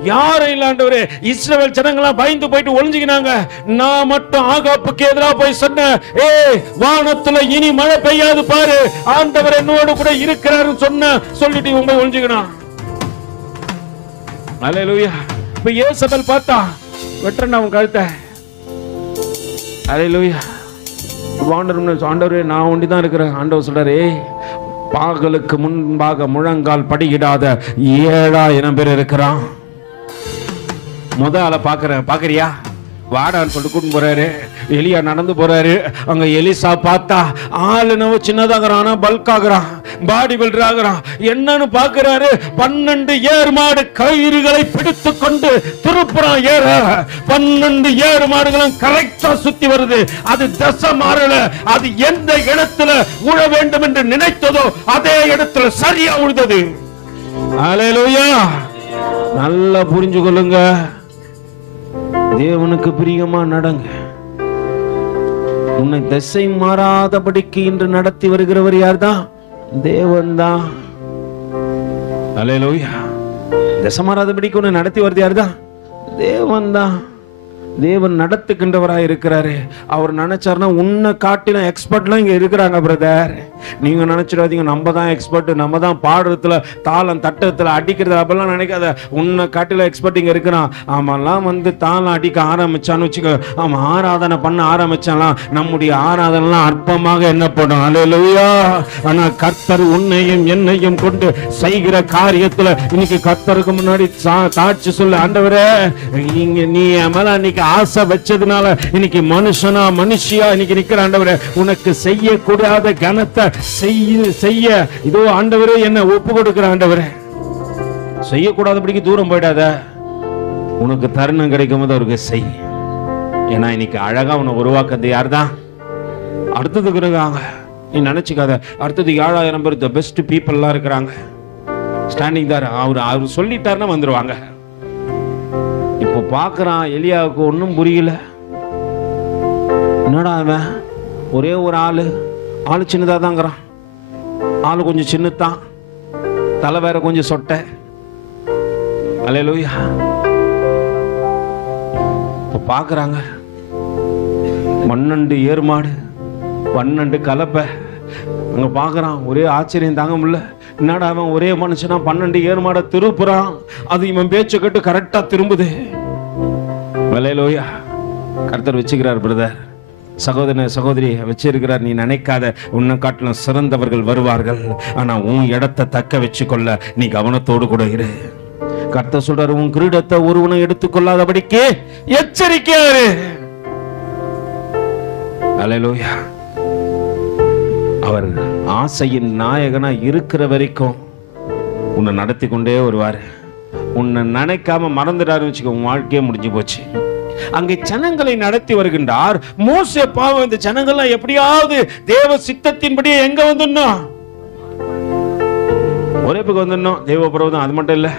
யாரும் இல்ல ஆண்டவரே, இஸ்ரவேல் ஜனங்களாம் பயந்து போயிட்டு ஒளிஞ்சுக்கினாங்க. நான் மட்டும் ஆகாப்புக்கு எதிராக போய் சொன்னேன், ஏய் வானத்துல இனி மழை பெய்யாது பாரு, ஆண்டவர் என்னோடு கூட இருக்கிறாரு சொன்ன சொல்லிட்டு இவங்க ஒளிஞ்சுக்கினான். அல்லேலூயா. இப்ப ஏசபேல் பார்த்தா வெட்டறன அவன் கழுத்தை. அல்லேலூயா. ஆண்டவரே நான் ஒண்டிதான் இருக்கிறேன். ஆண்டவர் சொல்றாரு, பாகலுக்கு முன்பாக முழங்கால் படியிடாத 7000 பேர் இருக்கிறான். முதல்ல பாக்குறியா? வாடான்னு சொல்லிட்டு கூட்டு போறாரு. எலியா நடந்து போறாரு. அங்க எலிசா பார்த்தா ஆளு நம்ம சின்னதாகிறான், பல்காகிறான், பாடி பில்டர் ஆகிறான். என்னன்னு பாக்குறாரு, 12 ஏர் மாடு கயிறுகளை பிடித்து கொண்டு திருப்புறான். 12 ஏர் மாடுகளும் கரெக்டா சுத்தி வருது. அது தசை மாறல. அது எந்த இடத்துல உழ வேண்டும் என்று நினைத்ததோ அதே இடத்துல சரியா உழுதது. அல்லேலூயா. நல்லா புரிஞ்சு கொள்ளுங்க. தேவனுக்கு பிரியமா நடங்க. உன்னை திசை மாறாதபடிக்கு இன்று நடத்தி வருகிறவர் யார்தான்? தேவன் தான். அல்லேலூயா. திசை மாறாதபடிக்கு உன்னை நடத்தி வருது யார்தான்? தேவன் தான். தேவன் நடத்துகின்றவராக இருக்கிறாரு. அவர் நினைச்சாருன்னா உன்னை காட்டின எக்ஸ்பர்ட்லாம் இங்க இருக்கிறாங்க பிரதர். நீங்க நினைச்சிடாதீங்க நம்ம தான் எக்ஸ்பர்ட், நம்ம தான் பாடுறதுல தாளம் தட்டத்துல அடிக்கிறது அப்பெல்லாம் நினைக்காத. உன்னை காட்டில எக்ஸ்பர்ட் இங்க இருக்கிறான். ஆமாலாம் தாளம் அடிக்க ஆரம்பிச்சான்னு வச்சுக்க, ஆமா ஆராதனை பண்ண ஆரம்பிச்சாலாம் நம்முடைய ஆராதனைலாம் அற்பமாக என்னப்படும். அல்லேலூயா. ஆனா கர்த்தர் உன்னையும் என்னையும் கொண்டு செய்கிற காரியத்துல இன்னைக்கு கர்த்தருக்கு முன்னாடி சாட்சி சொல்ல, ஆண்டவரே நீ என் மேல இன்னைக்கு ஆசை வச்சதுனால இன்னைக்கு மனுஷியா இன்னைக்கு நிக்கிற ஆண்டவரே, உனக்கு செய்யக்கூடாத கனத்தை செய்ய இதோ ஆண்டவரே என்ன ஒப்பு கொடுக்கிற ஆண்டவரே. செய்யக்கூடாதபடிக்கு தூரம் போயிடாத. உனக்கு தருணம் கிடைக்கும் போது அவருக்கு செய். ஏன்னா இன்னைக்கு அழகா உன்னை உருவாக்குறது யார்தான்? அடுத்ததுக்கு இருக்காங்க. நீ நினைச்சுக்காத அடுத்தது 7000 பேர் தி பெஸ்ட் பீப்புள்லாம் இருக்கிறாங்க ஸ்டாண்டிங் தார். அவர் சொல்லிட்டாருன்னா வந்துருவாங்க. இப்போ பார்க்குறான் எலியாவுக்கு ஒன்றும் புரியல. என்னடா அவன் ஒரே ஒரு ஆளு சின்னதாக தாங்கிறான். ஆளு கொஞ்சம் சின்னதான், தலை வேற கொஞ்சம் சொட்டை. அல்லேலூயா. இப்போ பார்க்குறாங்க 12 ஏர்மாடு 12 கலப்பை. அங்க பார்க்குறான், ஒரே ஆச்சரியம் தாங்க முடியல. என்னடா அவன் ஒரே மனுஷனா 12 ஏர்மாடை திருப்புறான். அது இவன் பேச்சை கேட்டு கரெக்டா திரும்புது. அல்லேலூயா. கர்த்தர் வச்சுக்கிறார் பிரதர். சகோதரனே சகோதரி வச்சிருக்கிறார். நீ நினைக்காத உன்னை காட்டிலும் சிறந்தவர்கள் வருவார்கள். ஆனா உன் இடத்தை தக்க வச்சுக்கொள்ள நீ கவனத்தோடு கூட இரு. கர்த்தர் சொல்றாரு, உன் கிரீடத்தை ஒருவனை எடுத்துக்கொள்ளாதபடிக்கு எச்சரிக்கையாரு. அல்லேலூயா. அவர் ஆசையின் நாயகனா இருக்கிற வரைக்கும் உன்னை நடத்தி கொண்டே வருவார். உன்னை நினைக்காம மறந்துடாருன்னு வச்சுக்கோ, உன் வாழ்க்கையே முடிஞ்சு போச்சு. அங்கே ஜனங்களை நடத்தி வருகின்றார். மோசே பாவம் இந்த ஜனங்கள்லாம் எப்படியாவது தேவ சித்தத்தின்படி எங்க வந்துடணும், ஒரே பக்கம் வந்துடணும். தேவ பிரபதம் அது மட்டும் இல்ல,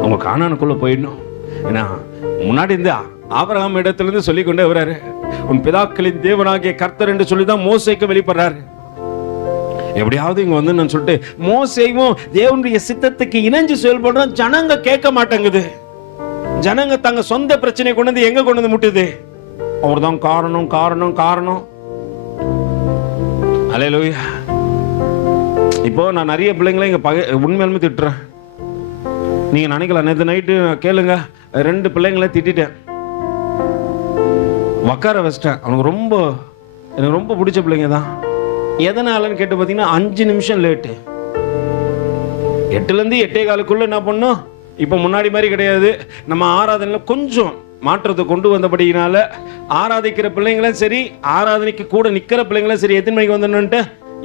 அவங்க கானானுக்குள்ள போயிடணும். ஏன்னா முன்னாடி இருந்து ஆபிரகாம் இடத்துல இருந்து சொல்லிக் கொண்டே வர்றாரு, உன் பிதாக்களின் தேவனாகிய கர்த்தர் என்று சொல்லிதான் மோசேக்கு வெளிப்படுறாரு. எப்படியாவது இங்க வந்து நான் சொல்லிட்டு மோசேயும் தேவனுடைய சித்தத்துக்கு இணைஞ்சு செயல்படுறோம். ஜனங்க கேட்க மாட்டேங்குது. ஜனங்க தங்க சொந்த பிரச்சனை கொண்டு வந்து எங்க கொண்டு வந்து முட்டுது. அவர்தான் காரணம் காரணம் காரணம். அல்லேலூயா. இப்போ நான் நிறைய பிள்ளைங்களை இங்க உண்மையாலுமே திட்டுறேன். நீங்க நினைக்கலாம், நேற்று நைட்டு கேளுங்க 2 பிள்ளைங்களை திட்டேன், உக்கார வச்சிட்டேன். எனக்கு ரொம்ப பிடிச்ச பிள்ளைங்க தான். எதனாலன்னு கேட்டு பார்த்தீங்கன்னா 5 நிமிஷம் லேட்டு. 8லேருந்து 8:15 என்ன பண்ணும், இப்போ முன்னாடி மாதிரி கிடையாது. நம்ம ஆராதனையில் கொஞ்சம் மாற்றத்தை கொண்டு வந்தபடியினால ஆராதிக்கிற பிள்ளைங்களும் சரி, ஆராதனைக்கு கூட நிற்கிற பிள்ளைங்களும் சரி, எத்தனை மணிக்கு வந்துடணுன்ட்டு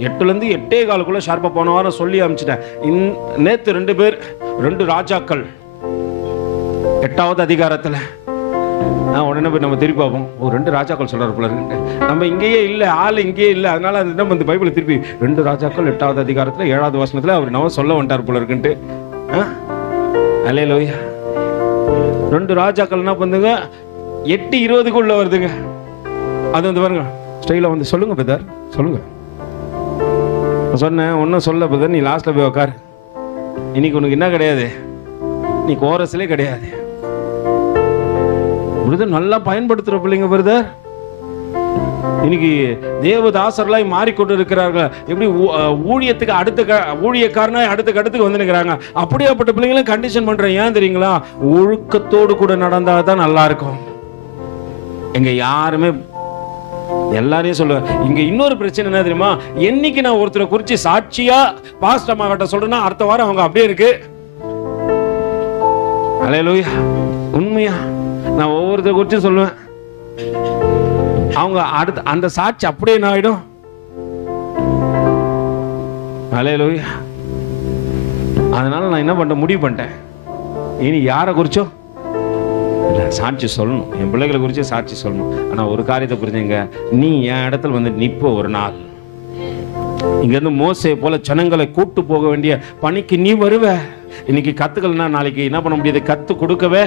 8லேருந்து 8:15 ஷார்ப்பாக போன வாரம் சொல்லி அமைச்சிட்டேன். நேற்று 2 பேர் 2 ராஜாக்கள் 8வது அதிகாரத்தில் உடனே போய் நம்ம திருப்பி பார்ப்போம். 2 ராஜாக்கள் சொல்றாரு போல இருக்கு. நம்ம இங்கேயே இல்லை, ஆள் இங்கேயே இல்லை. அதனால அது நம்ம பைபிளை திருப்பி 2 ராஜாக்கள் 8வது அதிகாரத்தில் 7வது வசனத்தில் அவர் நம்ம சொல்ல வந்துட்டார் போல இருக்குன்ட்டு. அல்லேலூயா. 2 ராஜாக்கள் என்ன பண்ணுங்க, 8:20 வருதுங்க. அது வந்து பாருங்க, ஸ்டைல வந்து சொல்லுங்க பிரதர் சொல்லுங்க. சொன்னேன் ஒன்னும் சொல்ல பிரதர், நீ லாஸ்ட்ல போய் உக்கார். இன்னைக்கு உனக்கு என்ன கிடையாது, நீ கோரஸ்லே கிடையாது. நல்லா பயன்படுத்துற பிள்ளைங்க பிரதர். இன்னைக்கு தேவதாசர்களாய் மாறிக்கொண்டு இருக்கிறார்கள். எப்படி ஊழியத்துக்கு ஊழியக்காரனாய் அடுத்துக்கு வந்து நிற்கிறாங்க. அப்படியாப்பட்ட பிள்ளைங்களும் கண்டிஷன் பண்றேன். ஏன் தெரியுங்களா, ஒழுக்கத்தோடு கூட நடந்தாதான் நல்லா இருக்கும். எங்க யாருமே எல்லாரையும் சொல்லுவேன். இங்க இன்னொரு பிரச்சனை என்ன தெரியுமா, என்னைக்கு நான் ஒருத்தரை குறிச்சு சாட்சியா பாஸ்டர் அம்மா கிட்ட சொல்றேன்னா அடுத்த வாரம் அவங்க அப்படியே இருக்கு. அல்லேலூயா. உண்மையா நான் ஒவ்வொருத்தரை குறிச்சு சொல்லுவேன். அவங்க அடுத்த அந்த சாட்சி அப்படியே என்ன ஆயிடும். அல்லேலூயா. அதனால நான் என்ன பண்ண முடிவு பண்ணிட்டேன், இனி யாரை குறிச்சோ சாட்சி சொல்லணும். என் பிள்ளைகளை குறிச்சு சாட்சி சொல்லணும். ஆனா ஒரு காரியத்தை புரிஞ்சுங்க, நீ என் இடத்துல வந்து நிப்ப ஒரு நாள் இங்க இருந்து மோசே போல ஜனங்களை கூட்டு போக வேண்டிய பணிக்கு நீ வருவ. இன்னைக்கு கத்துக்கலன்னா நாளைக்கு என்ன பண்ண முடியாது, கத்து கொடுக்கவே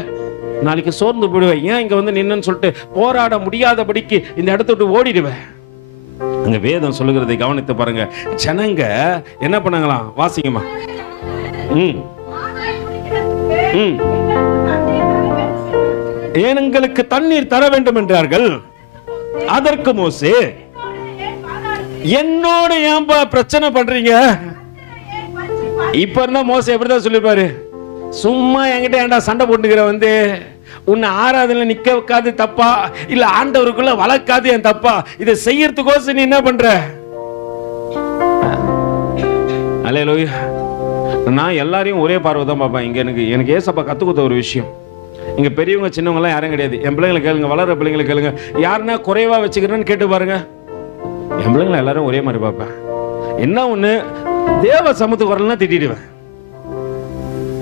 நாளைக்கு சோர்ந்து போயிடுவேன். ஏன் இங்க வந்து நின்னு சொல்லிட்டு போராட முடியாதபடிக்கு இந்த இடத்த விட்டு ஓடிடுவேன். அங்க வேதம் சொல்லுகிறதை கவனித்து பாருங்க. ஜனங்க என்ன பண்ணாங்களாம்? வாசிங்கம்மா. எங்களுக்கு தண்ணீர் தர வேண்டும் என்றார்கள். அதற்கு மோசே, என்னோட ஏன்பா பிரச்சனை பண்றீங்க? இப்ப இருந்தா மோசே எப்படிதான் சொல்லிருப்பாரு, சும்மா என்கிட்ட ஏன்டா சண்டை போட்டுக்கிற, வந்து உன்னை ஆராதனை நிக்க வைக்காது தப்பா, இல்ல ஆண்டவருக்குள்ள வளர்க்காது என் தப்பா, இதை செய்யறதுக்கோசம் நீ என்ன பண்ற? அல்லேலூயா. நான் எல்லாரையும் ஒரே பார்வை தான் பார்ப்பேன். இங்க எனக்கு ஏசப்பா கத்து கொடுத்த ஒரு விஷயம், இங்க பெரியவங்க சின்னவங்க எல்லாம் யாரும் கிடையாது. என் பிள்ளைங்களை கேளுங்க, வளர்ற பிள்ளைங்களை கேளுங்க, யாருன்னா குறைவா வச்சுக்கிறேன்னு கேட்டு பாருங்க. என் பிள்ளைங்களை எல்லாரும் ஒரே மாதிரி பார்ப்பேன். என்ன ஒண்ணு, தேவ சமத்துக்கு வரலன்னா திட்டிடுவேன்.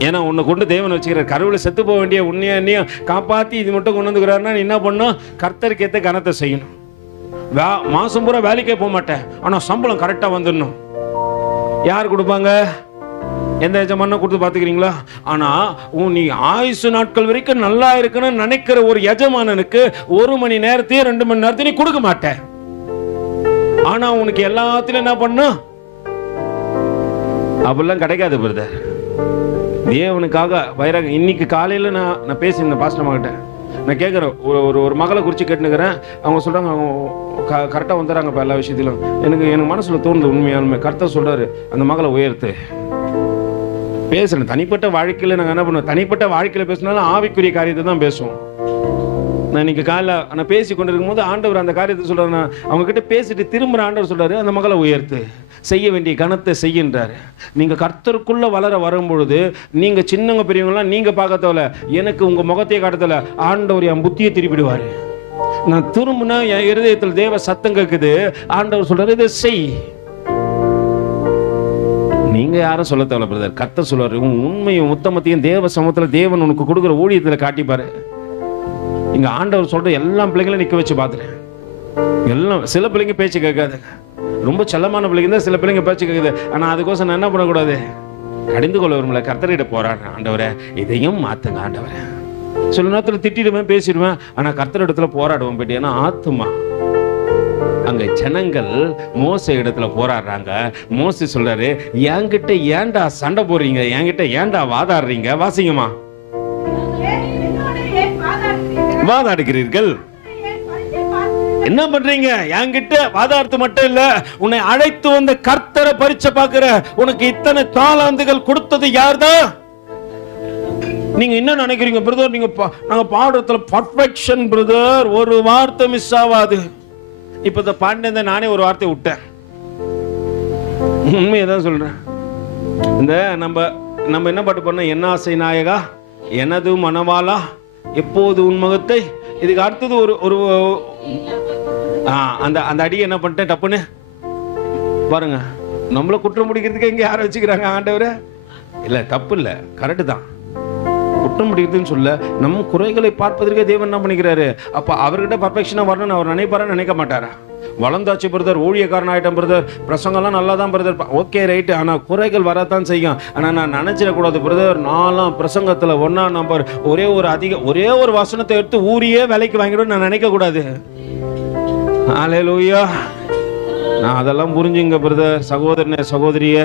ஏன்னா உன்னை கொண்டு தேவன் வச்சுக்கிற கருவில செத்து போக வேண்டிய உன்னையும் காப்பாத்தி இது மட்டும் கொண்டு வந்துக்கிறாருன்னா நீ என்ன பண்ணும்? கர்த்தருக்கு ஏத்த கனத்தை செய்யணும். மாசம் பூரா வேலைக்கே போக மாட்டேன், ஆனா சம்பளம் கரெக்டா வந்துடணும். யார் கொடுப்பாங்க? எந்த எஜமான கொடுத்து பாத்துக்கிறீங்களா? ஆனா நீ ஆயுசு நாட்கள் வரைக்கும் நல்லா இருக்கணும்னு நினைக்கிற ஒரு எஜமானனுக்கு 1 மணி நேரத்தையும் 2 மணி நேரத்தையும் நீ கொடுக்க மாட்டேன். ஆனா உனக்கு எல்லாத்திலும் என்ன பண்ணும்? அப்படிலாம் கிடைக்காது பிரதர். தேவனுக்காக வைராக. இன்னைக்கு காலையில நான் பேசியிருந்தேன் பாஸ்டர் மகிட்ட. நான் கேட்குறேன், ஒரு மகளை குறித்து கேட்டுனுக்கிறேன். அவங்க சொல்றாங்க கரெக்டாக வந்துடுறாங்க இப்போ எல்லா விஷயத்திலும். எனக்கு மனசுல தோணுது, உண்மையாலுமே கர்த்தர் சொல்றாரு அந்த மகளை உயர்த்து. பேசுறேன் தனிப்பட்ட வாழ்க்கையில. நாங்கள் என்ன பண்ணுவோம்? தனிப்பட்ட வாழ்க்கையில பேசினாலும் ஆவிக்குரிய காரியத்தை தான் பேசுவோம். நான் இன்னைக்கு காலைல நான் பேசி கொண்டு இருக்கும்போது ஆண்டவர் அந்த காரியத்தை சொல்றாரு. அவங்க கிட்ட பேசிட்டு திரும்புற ஆண்டவர் சொல்றாரு அந்த மகளை உயர்த்து, செய்ய வேண்டிய கணத்தை செய்கின்றாரு. நீங்க கர்த்தருக்குள்ள வளர வரும்பொழுது நீங்க சின்னவங்க பெரியவங்களாம் நீங்க பார்க்கத்தவல, எனக்கு உங்க முகத்தையே காட்டத்தல, ஆண்டவர் என் புத்தியை திருப்பிடுவாரு. நான் திரும்பினா என் இருதயத்தில் தேவ சத்தம் கேட்குது. ஆண்டவர் சொல்றாரு இதை செய். நீங்க யாரும் சொல்ல தேவையில்ல பிரதர், கர்த்தர் சொல்றாரு. உண்மையும் உத்தமத்தையும் தேவ சமூகத்துல தேவன் உனக்கு கொடுக்குற ஊழியத்துல காட்டிப்பாரு. இங்க ஆண்டவர் சொல்ற எல்லா பிள்ளைங்களும் நிக்க வச்சு பாத்துறேன். எல்லாம் சில பிள்ளைங்க பேச்சு கேட்காதுங்க, ரொம்ப செல்லமான பிள்ளைங்க தான் சில பிள்ளைங்க பேச்சு கேட்குது. ஆனா அதுக்கோசம் நான் என்ன பண்ணக்கூடாது? கடிந்து கொள்ள வரும்ல, கர்த்தர்கிட்ட போராடுறேன். ஆண்டவரே இதையும் மாத்துங்க ஆண்டவரே. சில நேரத்தில் திட்டிடுவேன், பேசிடுவேன், ஆனா கர்த்தர் இடத்துல போராடுவேன் போயிட்டு. ஏன்னா ஆத்துமா அங்க ஜனங்கள் மோசே இடத்துல போராடுறாங்க. மோசே சொல்றாரு, என்கிட்ட ஏன்டா சண்டை போடுறீங்க, என்கிட்ட ஏன்டா வாதாடுறீங்க? வாசிங்கம்மா. வாதாடுகிறீர்கள், என்ன பண்றீங்க? என்கிட்ட வாதாடுறது மட்டும் இல்ல, உன்னை அழைத்து வந்த கர்த்தரை பரீட்சை பார்க்கிற, உனக்கு இத்தனை தாளாந்துகள் கொடுத்தது யார்தான்? நீங்க என்ன நினைக்கிறீங்க பிரதர்? நாங்க பாடுறதுல பர்ஃபெக்ஷன் பிரதர், ஒரு வார்த்தை மிஸ் ஆகாது. இப்ப இந்த பாண்டியன் நானே ஒரு வார்த்தை விட்டேன், உண்மையதான் சொல்றேன். இந்த நம்ம என்ன பாட்டு பண்ண, என்ன ஆசை நாயகா எனது மனவாளா எப்போது உன் முகத்தை. இதுக்கு அடுத்தது ஒரு அந்த அடியை என்ன பண்ணிட்டேன் டப்புன்னு பாருங்க. நம்மள குற்றம் முடிக்கிறதுக்கு எங்க யாரை வச்சுக்கிறாங்க? ஆண்டவரே இல்ல, தப்பு இல்ல, கரெக்டு தான். குற்றம் முடிக்கிறதுன்னு சொல்ல, நம்ம குறைகளை பார்ப்பதற்கே தேவன் என்ன பண்ணிக்கிறாரு. அப்ப அவர்கிட்ட பர்ஃபெக்ஷனா வரணும்னு அவர் நினைப்பாரா? நினைக்க மாட்டாரா? வளர்ந்தாச்சு பிரதர், ஊழியக்காரன் ஆயிட்டம் பிரதர், பிரசங்கம்லாம் நல்லா தான் பிரதர், ஓகே ரைட்டு, ஆனா குறைகள் வரத்தான் செய்யும். ஆனா நான் நினைச்சிடக்கூடாது பிரதர், நான்லாம் பிரசங்கத்துல 1ஆம் நம்பர், ஒரே ஒரு வசனத்தை எடுத்து ஊரியே விலைக்கு வாங்கிடும் நான் நினைக்க கூடாது. அல்லேலூயா. நான் அதெல்லாம் புரிஞ்சுங்க பிரதர், சகோதரனே சகோதரியே.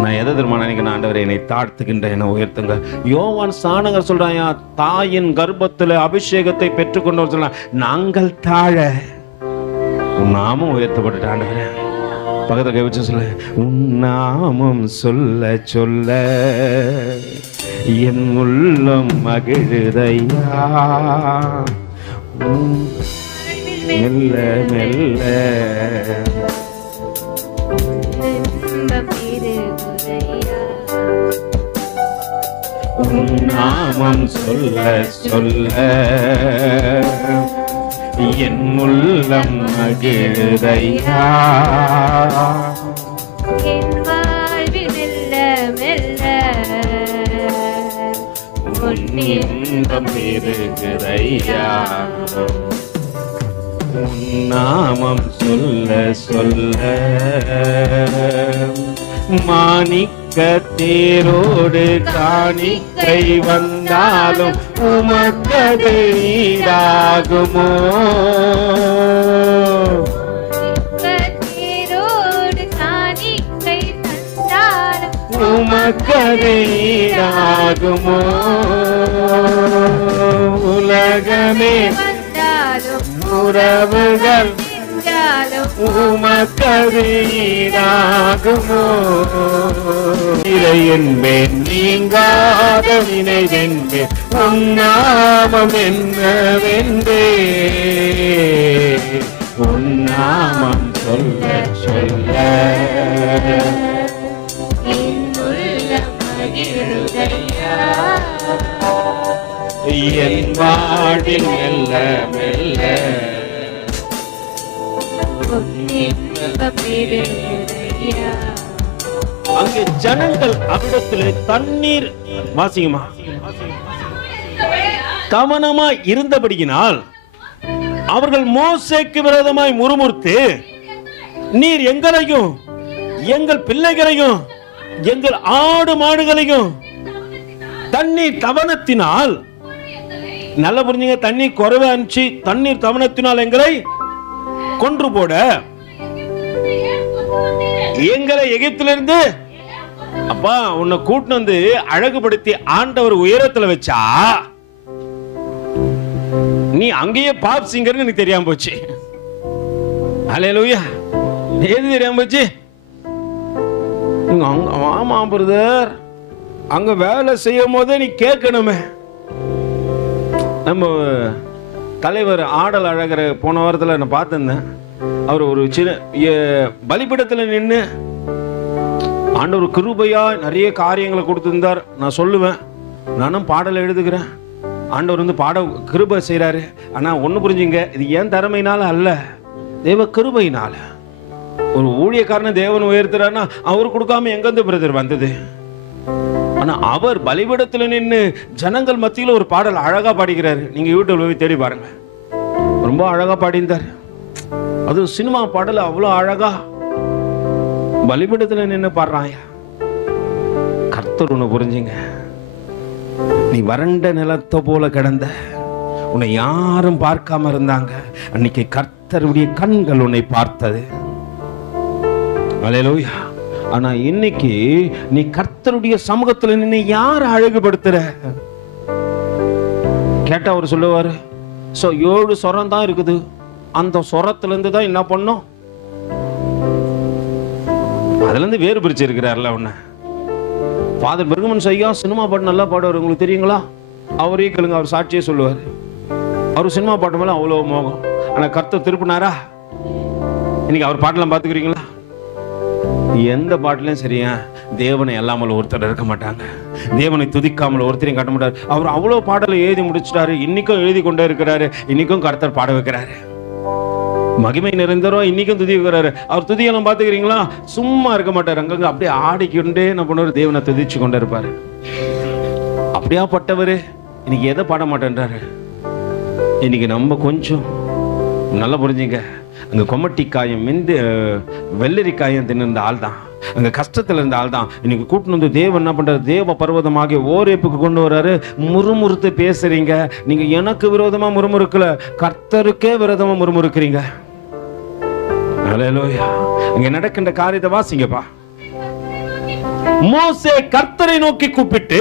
நான் எதை தெரியுமா நினைக்கிறேன்? ஆண்டவரே என்னை தாழ்த்துகின்ற, என்னை உயர்த்துங்க. யோவான் ஸ்நானகர் சொல்றான், தாயின் கர்ப்பத்துல அபிஷேகத்தை பெற்றுக்கொண்டவர் சொல்றான், நாங்கள் தாழ நாமும் உயர்த்தப்பட்டு. ஆண்டவரே பக்கத்துல கை வச்சு சொல்ல, உன்னாமம் சொல்ல சொல்ல என் உள்ளம் மகிழுதையா, மெல்ல மெல்ல நாமம் சொல்ல சொல்ல என் உள்ளம் மகிழுதையா, என் வாழ்வில் மெல்ல மெல்ல உன் இன்பம் பெருகுதையா, உன் நாமம் சொல்ல சொல்ல மாணிக்க தேரோடு காணிக்கை வந்தாலும் உமக்கது ஈடாகுமோ? உமக்கது ஈடாகுமோ? உலகமே உறவுகள் உமக்கது ஈடாகுமோ? இறையென்பேன் நீங்காத நினைவென்பேன் உன்னாமம் என்னவென்பே? உன்னாமம் சொல்ல சொல்ல என் வாழ்வில் மெல்ல மெல்ல அங்கே ஜனங்கள் அவ்விடத்திலே தண்ணீர் வாசிக்குமா கவனமா இருந்தபடியினால் அவர்கள் மோசேக்கு விரோதமாய் முறுமுறுத்து, நீர் எங்களையும் எங்கள் பிள்ளைகளையும் எங்கள் ஆடு மாடுகளையும் தண்ணீர் தவணத்தினால், நல்ல புரிஞ்சுங்க, தண்ணீர் குறைவா இருந்துச்சு, தண்ணீர் தவணத்தினால் எங்களை கொன்று போட எங்களை எகிப்திலிருந்து அப்பா உன்னை கூட்டு வந்து அழகுபடுத்தி ஆண்டவர் உயரத்துல வச்சா நீ அங்கேயே பாப் சிங்கர்னு எனக்கு தெரியாம போச்சு. அல்லேலூயா. ஏது தெரியாம போச்சு? ஆமா பிரதர், அங்க வேலை செய்யும் போதே நீ கேட்கணுமே. நம்ம தலைவர் ஆடல் அழகர் போன வாரத்தில் நான் பார்த்திருந்தேன். அவர் ஒரு சின்ன பலிபீடத்தில் நின்று ஆண்டவர் கிருபையா நிறைய காரியங்களை கொடுத்திருந்தார். நான் சொல்லுவேன், நானும் பாடலை எழுதுகிறேன். ஆண்டவர் வந்து பாட கிருபை செய்கிறாரு. ஆனால் ஒன்று புரிஞ்சுங்க, இது ஏன் திறமையினால அல்ல, தேவ கிருபையினால. ஒரு ஊழியக்காரனை தேவன் உயர்த்துறாருன்னா அவர் கொடுக்காம எங்கேருந்து பிரதர் வந்தது? ஆனால் அவர் பலிபீடத்தில் நின்று ஜனங்கள் மத்தியில் ஒரு பாடல் அழகா பாடிக்கிறாரு. நீங்க யூடியூப்ல போய் தேடி பாருங்க, ரொம்ப அழகா பாடிந்தார். அது சினிமா பாடல் அவ்வளோ அழகா பலிபீடத்தில் நின்று பாடுறான். கர்த்தர் ஒன்று புரிஞ்சுங்க, நீ வறண்ட நிலத்தை போல கிடந்த, உன்னை யாரும் பார்க்காம இருந்தாங்க. அன்னைக்கு கர்த்தருடைய கண்கள் உன்னை பார்த்தது. அல்லேலூயா. ஆனா இன்னைக்கு நீ கர்த்தருடைய சமூகத்துல நின்று யார் அழகுபடுத்துற கேட்டா அவர் சொல்லுவாரு, 7 சொரம் தான் இருக்குது, அந்த சொரத்துல இருந்து தான் என்ன பண்ணும், அதுல இருந்து வேறு பிரிச்சு இருக்கிறார்ல உன்ன. ஃபாதர் பெர்கமன் ஐயா சினிமா பாட்டு நல்லா பாடுவார், உங்களுக்கு தெரியுங்களா? அவரே கேளுங்க, அவர் சாட்சியே சொல்லுவார். அவர் சினிமா பாட்டு மேல அவ்வளோ மோகம். ஆனா கர்த்தர் திருப்பினாரா? இன்னைக்கு அவர் பாட்டெல்லாம் பாத்துக்கிறீங்களா? எந்த பாட்டிலையும் சரியா தேவனை எல்லாமல் ஒருத்தர் இருக்க மாட்டாங்க. தேவனை துதிக்காமல் ஒருத்தரையும் காட்ட மாட்டார். அவர் அவ்வளோ பாடலை எழுதி முடிச்சிட்டாரு, இன்னைக்கும் எழுதி கொண்டே இருக்கிறாரு. இன்னைக்கும் கர்த்தர் பாட வைக்கிறாரு. மகிமை நிறைந்தரோ இன்னைக்கும் துதி வைக்கிறாரு. அவர் துதியெல்லாம் பாத்துக்கிறீங்களா? சும்மா இருக்க மாட்டார், அங்கங்க அப்படியே ஆடிக்கொண்டே என்ன பண்ணுவார், தேவனை துதிச்சு கொண்டே இருப்பாரு. அப்படியா பட்டவரு இன்னைக்கு எதை பாட மாட்டேன்றாரு. இன்னைக்கு நம்ம கொஞ்சம் நல்லா புரிஞ்சுங்க, அங்க கொமட்டிக்காயம் வெள்ளரிக்காயம் தின்னிருந்த ஆள் தான், அங்க கஷ்டத்துல இருந்த ஆள் தான் இன்னைக்கு கூட்டின்னு வந்து தேவன் என்ன பண்றாரு, தேவ பர்வதமாகிய ஓரேப்புக்கு கொண்டு வர்றாரு. முறுமுறுத்து பேசுறீங்க நீங்க, எனக்கு விரோதமா முறுமுறுக்கல, கர்த்தருக்கே விரோதமா முறுமுறுக்கிறீங்க. அல்லேலூயா. அங்க நடக்கின்ற காரியத்தை வாசிங்கப்பா. மோசே கர்த்தரை நோக்கி கூப்பிட்டு,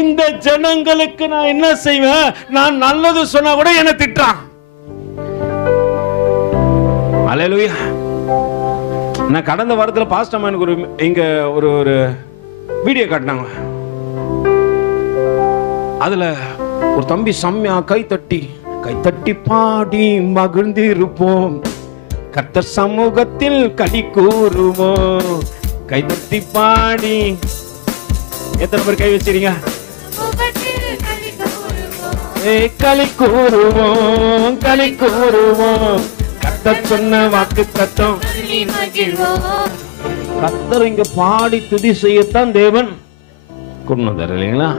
இந்த ஜனங்களுக்கு நான் என்ன செய்வேன், நான் நல்லது சொன்னா கூட என்ன திட்டுறான். அல்லேலூயா. நான் கடந்த வாரத்தில் பாஸ்டர் எனக்கு இங்க ஒரு வீடியோ காட்டினாங்க. அதுல ஒரு தம்பி செம்மையா கை தட்டி பாடி மகிழ்ந்து இருப்போம், கர்த்தர் சமூகத்தில் களி கூறுவோம். கை தட்டி பாடி எத்தனை பேர் கை வச்சிருங்க? களி கூறுவோம் கர்த்தர் சொன்ன வாக்கு தத்தம். கர்த்தர் இங்க பாடி துதி செய்யத்தான் தேவன் கொண்டு வந்தார் இல்லைங்களா?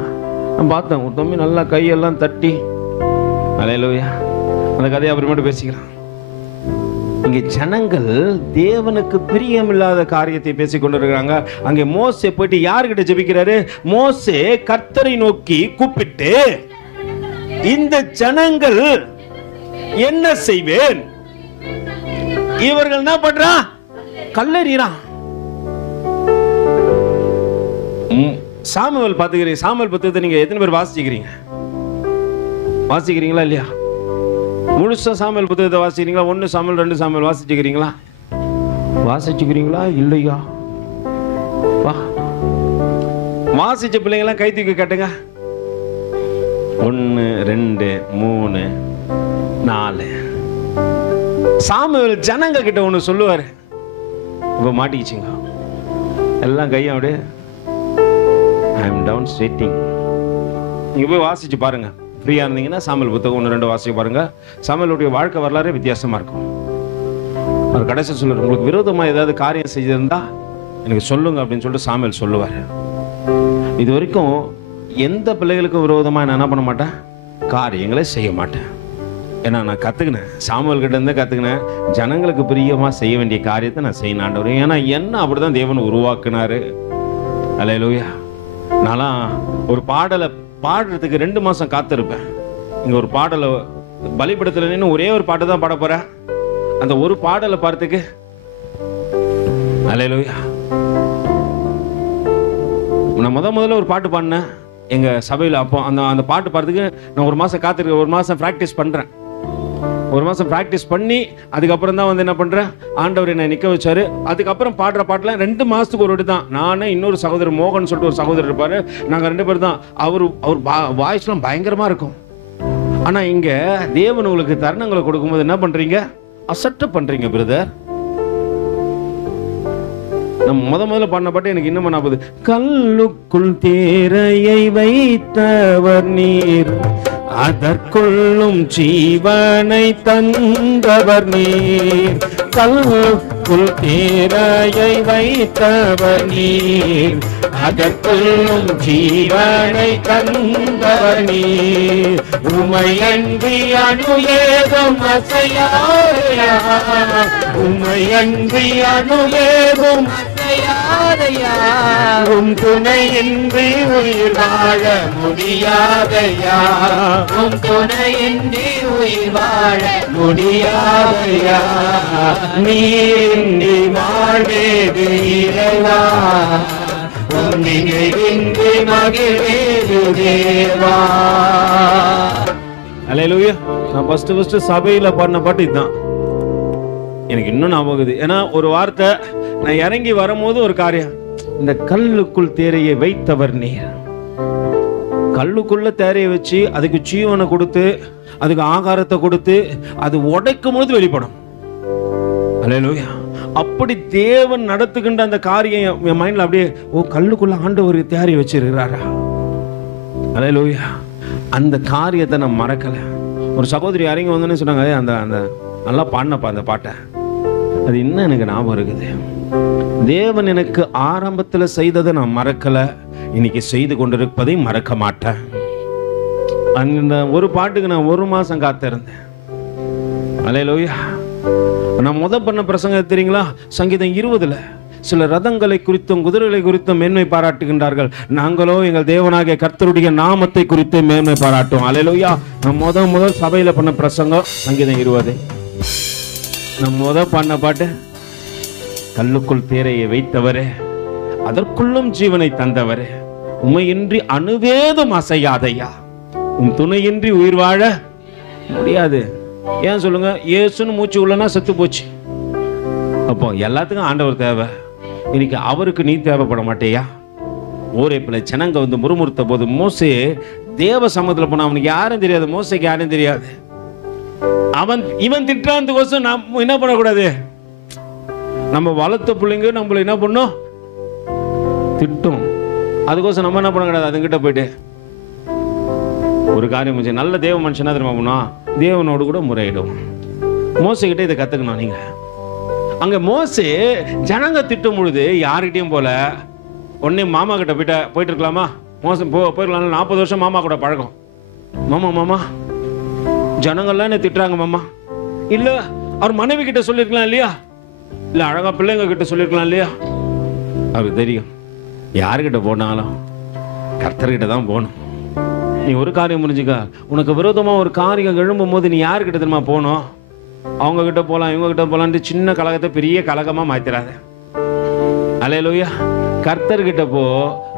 நான் பார்த்தேன் ஒரு தம்பி நல்லா கையெல்லாம் தட்டி. அல்லேலூயா. அந்த கதையை அப்புறமேட்டு பேசிக்கலாம். இங்கே ஜனங்கள் தேவனுக்கு பிரியமில்லாத காரியத்தை பேசிக் கொண்டிருக்கிறாங்க. அங்கே மோசே போயிட்டு யாருக்கிட்ட ஜெபிக்கிறாரு? மோசே கர்த்தரை நோக்கி கூப்பிட்டு, இந்த ஜனங்கள் என்ன செய்வேன்? இவர்கள் என்ன பண்றான்? கல்லெறிறான். சாமுவேல் பாத்துக்கிறீங்க. சாமுவேல் புத்தகத்தை நீங்க எத்தனை பேர் வாசிக்கிறீங்களா இல்லையா? முழுசா சாமுவேல் புத்தகத்தை வாசிக்கிறீங்களா? 1 சாமுவேல் 2 சாமுவேல் வாசிச்சுக்கிறீங்களா இல்லையா? வாசிச்ச பிள்ளைங்களாம் கை தூக்கி கட்டுங்க. 1 2 3 4. சாமுவேல் ஜனங்க கிட்ட ஒண்ணு சொல்லுவாரு. இப்ப மாட்டிக்கிச்சுங்க எல்லாம் கையும் அப்படியே. ஐ அம் டவுன் ஸ்வெட்டிங். நீங்க போய் வாசிச்சு பாருங்க. ஃப்ரீயா இருந்தீங்கன்னா சாமுவேல் புத்தகம் 1 2 வாசிச்சு பாருங்க. சாமுவேலுடைய வாழ்க்கை வரலாறு வித்தியாசமா இருக்கும். அவர் கடைசி சொல்லுவார், உங்களுக்கு விரோதமா ஏதாவது காரியம் செஞ்சிருந்தா எனக்கு சொல்லுங்க அப்படின்னு சொல்லிட்டு சாமுவேல் சொல்லுவார். இது வரைக்கும் எந்த பிள்ளைகளுக்கும் விரோதமா நான் என்ன பண்ண மாட்டேன்? காரியங்களை செய்ய மாட்டேன். ஏன்னா நான் கத்துக்கினேன், சாமுவேல் கிட்ட இருந்து கத்துக்கினேன். ஜனங்களுக்கு பிரியமா செய்ய வேண்டிய காரியத்தை நான் செய்யணும் ஆண்டவரே. ஏன்னா என்ன அப்படிதான் தேவன் உருவாக்குனாரு. அல்லேலூயா. நான்லாம் ஒரு பாடலை பாடுறதுக்கு 2 மாசம் காத்திருப்பேன். இங்க ஒரு பாடலை பலிபீடத்துல நின்று ஒரே ஒரு பாட்டு தான் பாட போறேன். அந்த ஒரு பாடலை பாடுறதுக்கு அல்லேலூயா. நான் முதல்ல ஒரு பாட்டு பாடினேன் எங்க சபையில். அப்போ அந்த பாட்டு பாடுறதுக்கு நான் 1 மாசம் காத்திருக்கேன். 1 மாசம் பிராக்டிஸ் பண்றேன். 1 மாசம் பிராக்டிஸ் பண்ணி அதுக்கப்புறம் தான் என்ன பண்றேன், ஆண்டவர் என்னை நிக்க வச்சாரு. அதுக்கப்புறம் பாடுற பாட்டுலாம் 2 மாசத்துக்கு ஒரு வாட்டி தான். நானே இன்னொரு சகோதரர் மோகன் சொல்லிட்டு ஒரு சகோதரர் இருப்பாரு. நாங்க 2 பேர் தான். அவர் வாய்ஸ்லாம் பயங்கரமா இருக்கும். ஆனா இங்க தேவன் உங்களுக்கு தருணங்களை கொடுக்கும்போது என்ன பண்றீங்க? அசட்டை பண்றீங்க பிரதர். நம்ம முதல்ல பாடின பாட்டு எனக்கு இன்னும் என்ன போகுது. கல்லுக்குள் தேரையை வைத்தவர் நீர், அதற்குள்ளும் ஜீவனை தந்தவர் நீர். கல்லுக்குள் தேரையை வைத்தவர் நீர், அதற்குள்ளும் ஜீவனை தந்தவர் நீர். உமையன்றி அணு ஏதும் அசையாதையா, உமையன்றி அணு ஏதும் அசையாதையா, உம் துணையின்றி உயிர் வாழ முடியாதையா, உம் துணையின்றி உயிர் வாழ முடியாதையா, நீரின்றி வாழ்வேது இறைவா, உம் நினைவின்றி மகிழ்வேது தேவா. அல்லேலூயா. நான் ஃபர்ஸ்ட் சபையில பாடின பாட்டு இதுதான் எனக்கு இன்னும் ஞாபகம். ஏன்னா ஒரு வார்த்தை நான் இறங்கி வரும்போது ஒரு காரியம், இந்த கல்லுக்குள் தேரையை வைத்தவர் நீர். கல்லுக்குள்ள தேரையை வச்சு அதுக்கு ஜீவனை கொடுத்து அதுக்கு ஆகாரத்தை கொடுத்து அது உடைக்கும் பொழுது வெளிப்படும். அல்லேலூயா. அப்படி தேவன் நடத்துகின்ற அந்த காரியம் என் மைண்ட்ல அப்படியே, ஓ கல்லுக்குள்ள ஆண்டவர் தேரையை வச்சிருக்கிறாரா. அல்லேலூயா. அந்த காரியத்தை நான் மறக்கல. ஒரு சகோதரி இறங்கி வந்தோன்னு சொன்னாங்க, அந்த அந்த நல்லா பாடினப்பா அந்த பாட்டை. அது இன்னும் எனக்கு ஞாபகம் இருக்குது. தேவன் எனக்கு ஆரம்பத்தில் செய்ததை நான் மறக்கல, இன்னைக்கு செய்து கொண்டிருப்பதை மறக்க மாட்டேன். அந்த ஒரு பாட்டுக்கு நான் 1 மாசம் காத்திருந்தேன். அல்லேலூயா. நான் பண்ண பிரசங்கம் தெரியுங்களா? சங்கீதம் 20ல சில ரதங்களை குறித்தும் குதிரைகளை குறித்தும் மேன்மை பாராட்டுகின்றார்கள், நாங்களோ எங்கள் தேவனாகிய கர்த்தருடைய நாமத்தை குறித்து மேன்மை பாராட்டுவோம். அல்லேலூயா. நான் முதல் சபையில பண்ண பிரசங்கம் சங்கீதம் 20. நான் பண்ண பாட்டு, கல்லுக்குள் தேரையை வைத்தவரே, அதற்குள்ளும் ஜீவனை தந்தவரே, உமையின்றி அணுவேதும் அசையாதையா, உம் துணையின்றி உயிர் வாழ முடியாது. ஏன் சொல்லுங்க? இயேசுன்னு மூச்சு உள்ளனா செத்து போச்சு. அப்போ எல்லாத்துக்கும் ஆண்டவர் தேவை. இன்னைக்கு அவருக்கு நீ தேவைப்பட மாட்டேயா? ஓரேப்பில் ஜனங்க வந்து முறுமுறுத்த போது மோசே தேவ சமூகத்தில் போன, அவனுக்கு யாரும் தெரியாது, மோசைக்கு யாரும் தெரியாது. இவன் திட்டானதுக்கோசம் நம்ம என்ன பண்ணக்கூடாது? நம்ம வளர்த்த பிள்ளைங்க நம்மள என்ன பண்ணும்? திட்டும். அதுக்கோசம் நம்ம என்ன பண்ணக்கூடாது? அதுங்கிட்ட போயிட்டு ஒரு காரியம் முடிச்சு, நல்ல தேவ மனுஷனா திரும்ப பண்ணும், தேவனோடு கூட முறையிடும். மோசைக்கிட்ட இதை கத்துக்கணும். நீங்க அங்க மோசே ஜனங்க திட்டும் பொழுது யார்கிட்டையும் போல உடனே மாமா கிட்ட போயிட்டு இருக்கலாமா? மோசம் போயிருக்கலாம். 40 வருஷம் மாமா கூட பழக்கம். மாமா ஜனங்கள்லாம் என்ன திட்டுறாங்க மாமா. இல்ல அவர் மனைவி கிட்ட சொல்லிருக்கலாம் இல்லையா? இல்ல அழகா பிள்ளைங்க கிட்ட சொல்லிருக்கலாம் இல்லையா? அவருக்கு தெரியும் யாருக்கிட்ட போனாலும் கர்த்தர்கிட்ட தான் போகணும். நீ ஒரு காரியம் புரிஞ்சுக்க, உனக்கு விரோதமா ஒரு காரியம் எழும்பும் போது நீ யாருக்கிட்ட தெரியுமா போகணும்? அவங்க கிட்ட போலாம், இவங்க கிட்ட போலான்ட்டு சின்ன கலகத்தை பெரிய கலகமா மாத்திராத. அல்லேலூயா. கர்த்தர்கிட்ட போ,